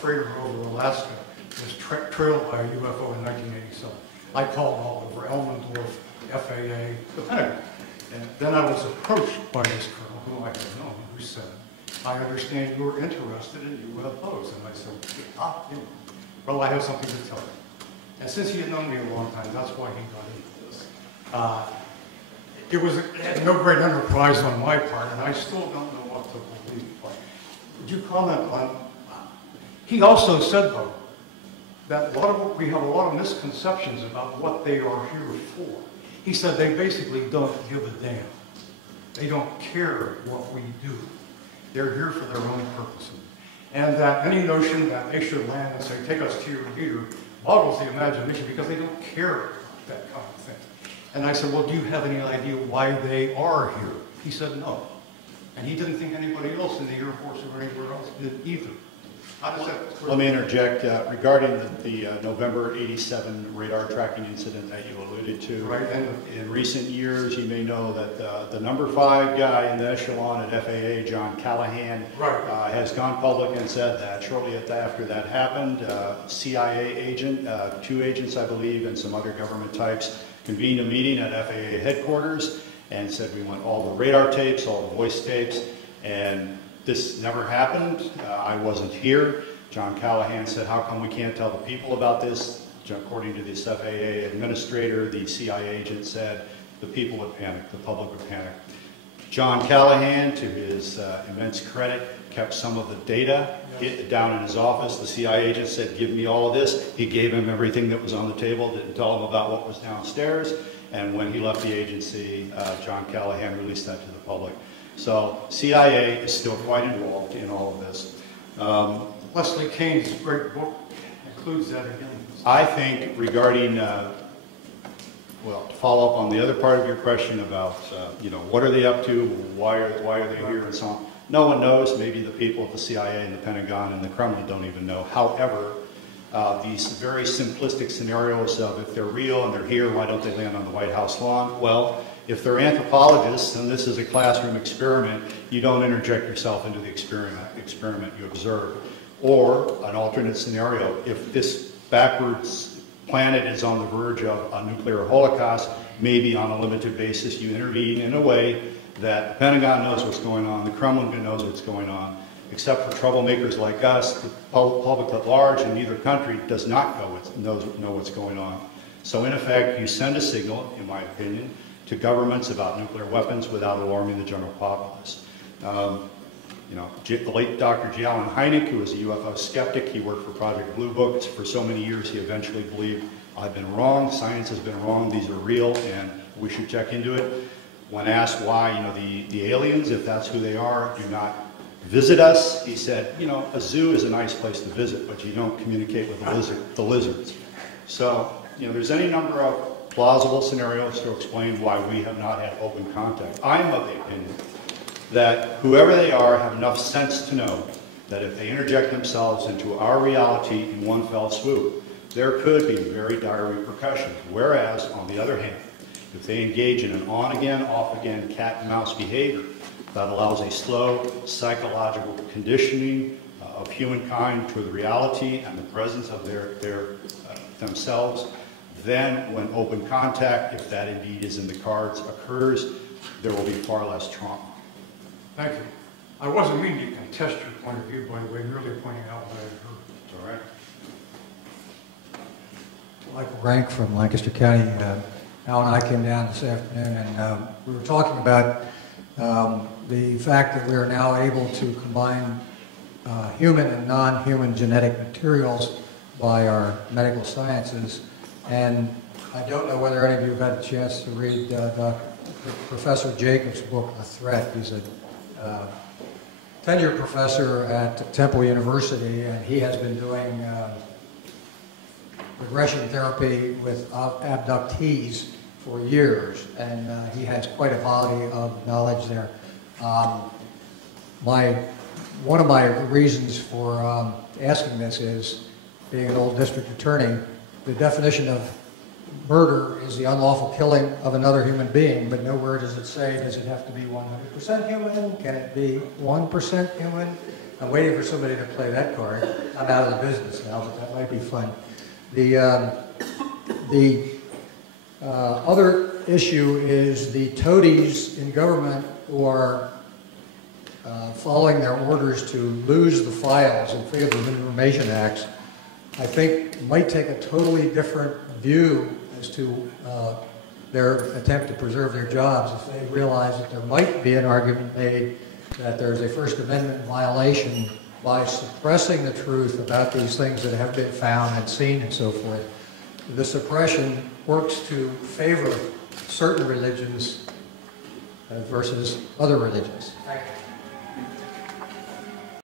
freighter over Alaska was trailed by a UFO in 1987. I called all over Elmendorf, FAA, the Pentagon. And then I was approached by this colonel, whom I had known, who said, I understand you're interested in UFOs. And I said, well, I have something to tell you. And since he had known me a long time, that's why he got into this. It was no great enterprise on my part, and I still don't know what to believe. But would you comment on, he also said, though, that we have a lot of misconceptions about what they are here for. He said they basically don't give a damn. They don't care what we do. They're here for their own purposes. And that any notion that they should land and say, take us to your leader, boggles the imagination because they don't care about that kind of thing. And I said, well, do you have any idea why they are here? He said no. And he didn't think anybody else in the Air Force or anywhere else did either. How does that work? Let me interject regarding the November '87 radar tracking incident that you alluded to. Right. And in recent years, you may know that the number 5 guy in the echelon at FAA, John Callahan, right. Has gone public and said that shortly after that happened, CIA agent, 2 agents, I believe, and some other government types convened a meeting at FAA headquarters and said we want all the radar tapes, all the voice tapes, and this never happened. I wasn't here. John Callahan said, how come we can't tell the people about this? According to this FAA administrator, the CIA agent said the people would panic, the public would panic. John Callahan, to his immense credit, kept some of the data down in his office. The CIA agent said, give me all of this. He gave him everything that was on the table, didn't tell him about what was downstairs. And when he left the agency, John Callahan released that to the public. So CIA is still quite involved in all of this. Leslie Kane's great book includes that again. I think regarding, well, to follow up on the other part of your question about, what are they up to, why are they here, and so on. No one knows. Maybe the people at the CIA and the Pentagon and the Kremlin don't even know. However, these very simplistic scenarios of if they're real and they're here, why don't they land on the White House lawn? Well, if they're anthropologists and this is a classroom experiment, you don't interject yourself into the experiment you observe. Or an alternate scenario, if this backwards planet is on the verge of a nuclear holocaust, maybe on a limited basis you intervene in a way that the Pentagon knows what's going on, the Kremlin knows what's going on, except for troublemakers like us, the public at large in either country does not know what's going on. So in effect, you send a signal, in my opinion, to governments about nuclear weapons without alarming the general populace. The late Dr. G. Allen Hynek, who was a UFO skeptic, he worked for Project Blue Book. For so many years, he eventually believed, I've been wrong, science has been wrong, these are real, and we should check into it. When asked why, the aliens, if that's who they are, do not visit us, he said, a zoo is a nice place to visit, but you don't communicate with the lizards. So, there's any number of plausible scenarios to explain why we have not had open contact. I am of the opinion that whoever they are have enough sense to know that if they interject themselves into our reality in one fell swoop, there could be very dire repercussions. Whereas, on the other hand, if they engage in an on-again, off-again cat-and-mouse behavior that allows a slow psychological conditioning of humankind to the reality and the presence of themselves, then when open contact, if that indeed is in the cards, occurs, there will be far less trauma. Thank you. I wasn't meaning to contest your point of view, by the way, merely pointing out what I heard. It's all right. Michael Rank from Lancaster County. Al and I came down this afternoon, and we were talking about the fact that we are now able to combine human and non-human genetic materials by our medical sciences. And I don't know whether any of you have had a chance to read Professor Jacobs' book, The Threat. He's a tenured professor at Temple University, and he has been doing regression therapy with abductees for years, and he has quite a body of knowledge there. One of my reasons for asking this is, being an old district attorney, the definition of murder is the unlawful killing of another human being, but nowhere does it say, does it have to be 100% human? Can it be 1% human? I'm waiting for somebody to play that card. I'm out of the business now, but that might be fun. The other issue is the toadies in government who are following their orders to lose the files in Freedom of Information Acts, I think might take a totally different view as to their attempt to preserve their jobs if they realize that there might be an argument made that there's a First Amendment violation by suppressing the truth about these things that have been found and seen and so forth. The suppression works to favor certain religions versus other religions. Thank you.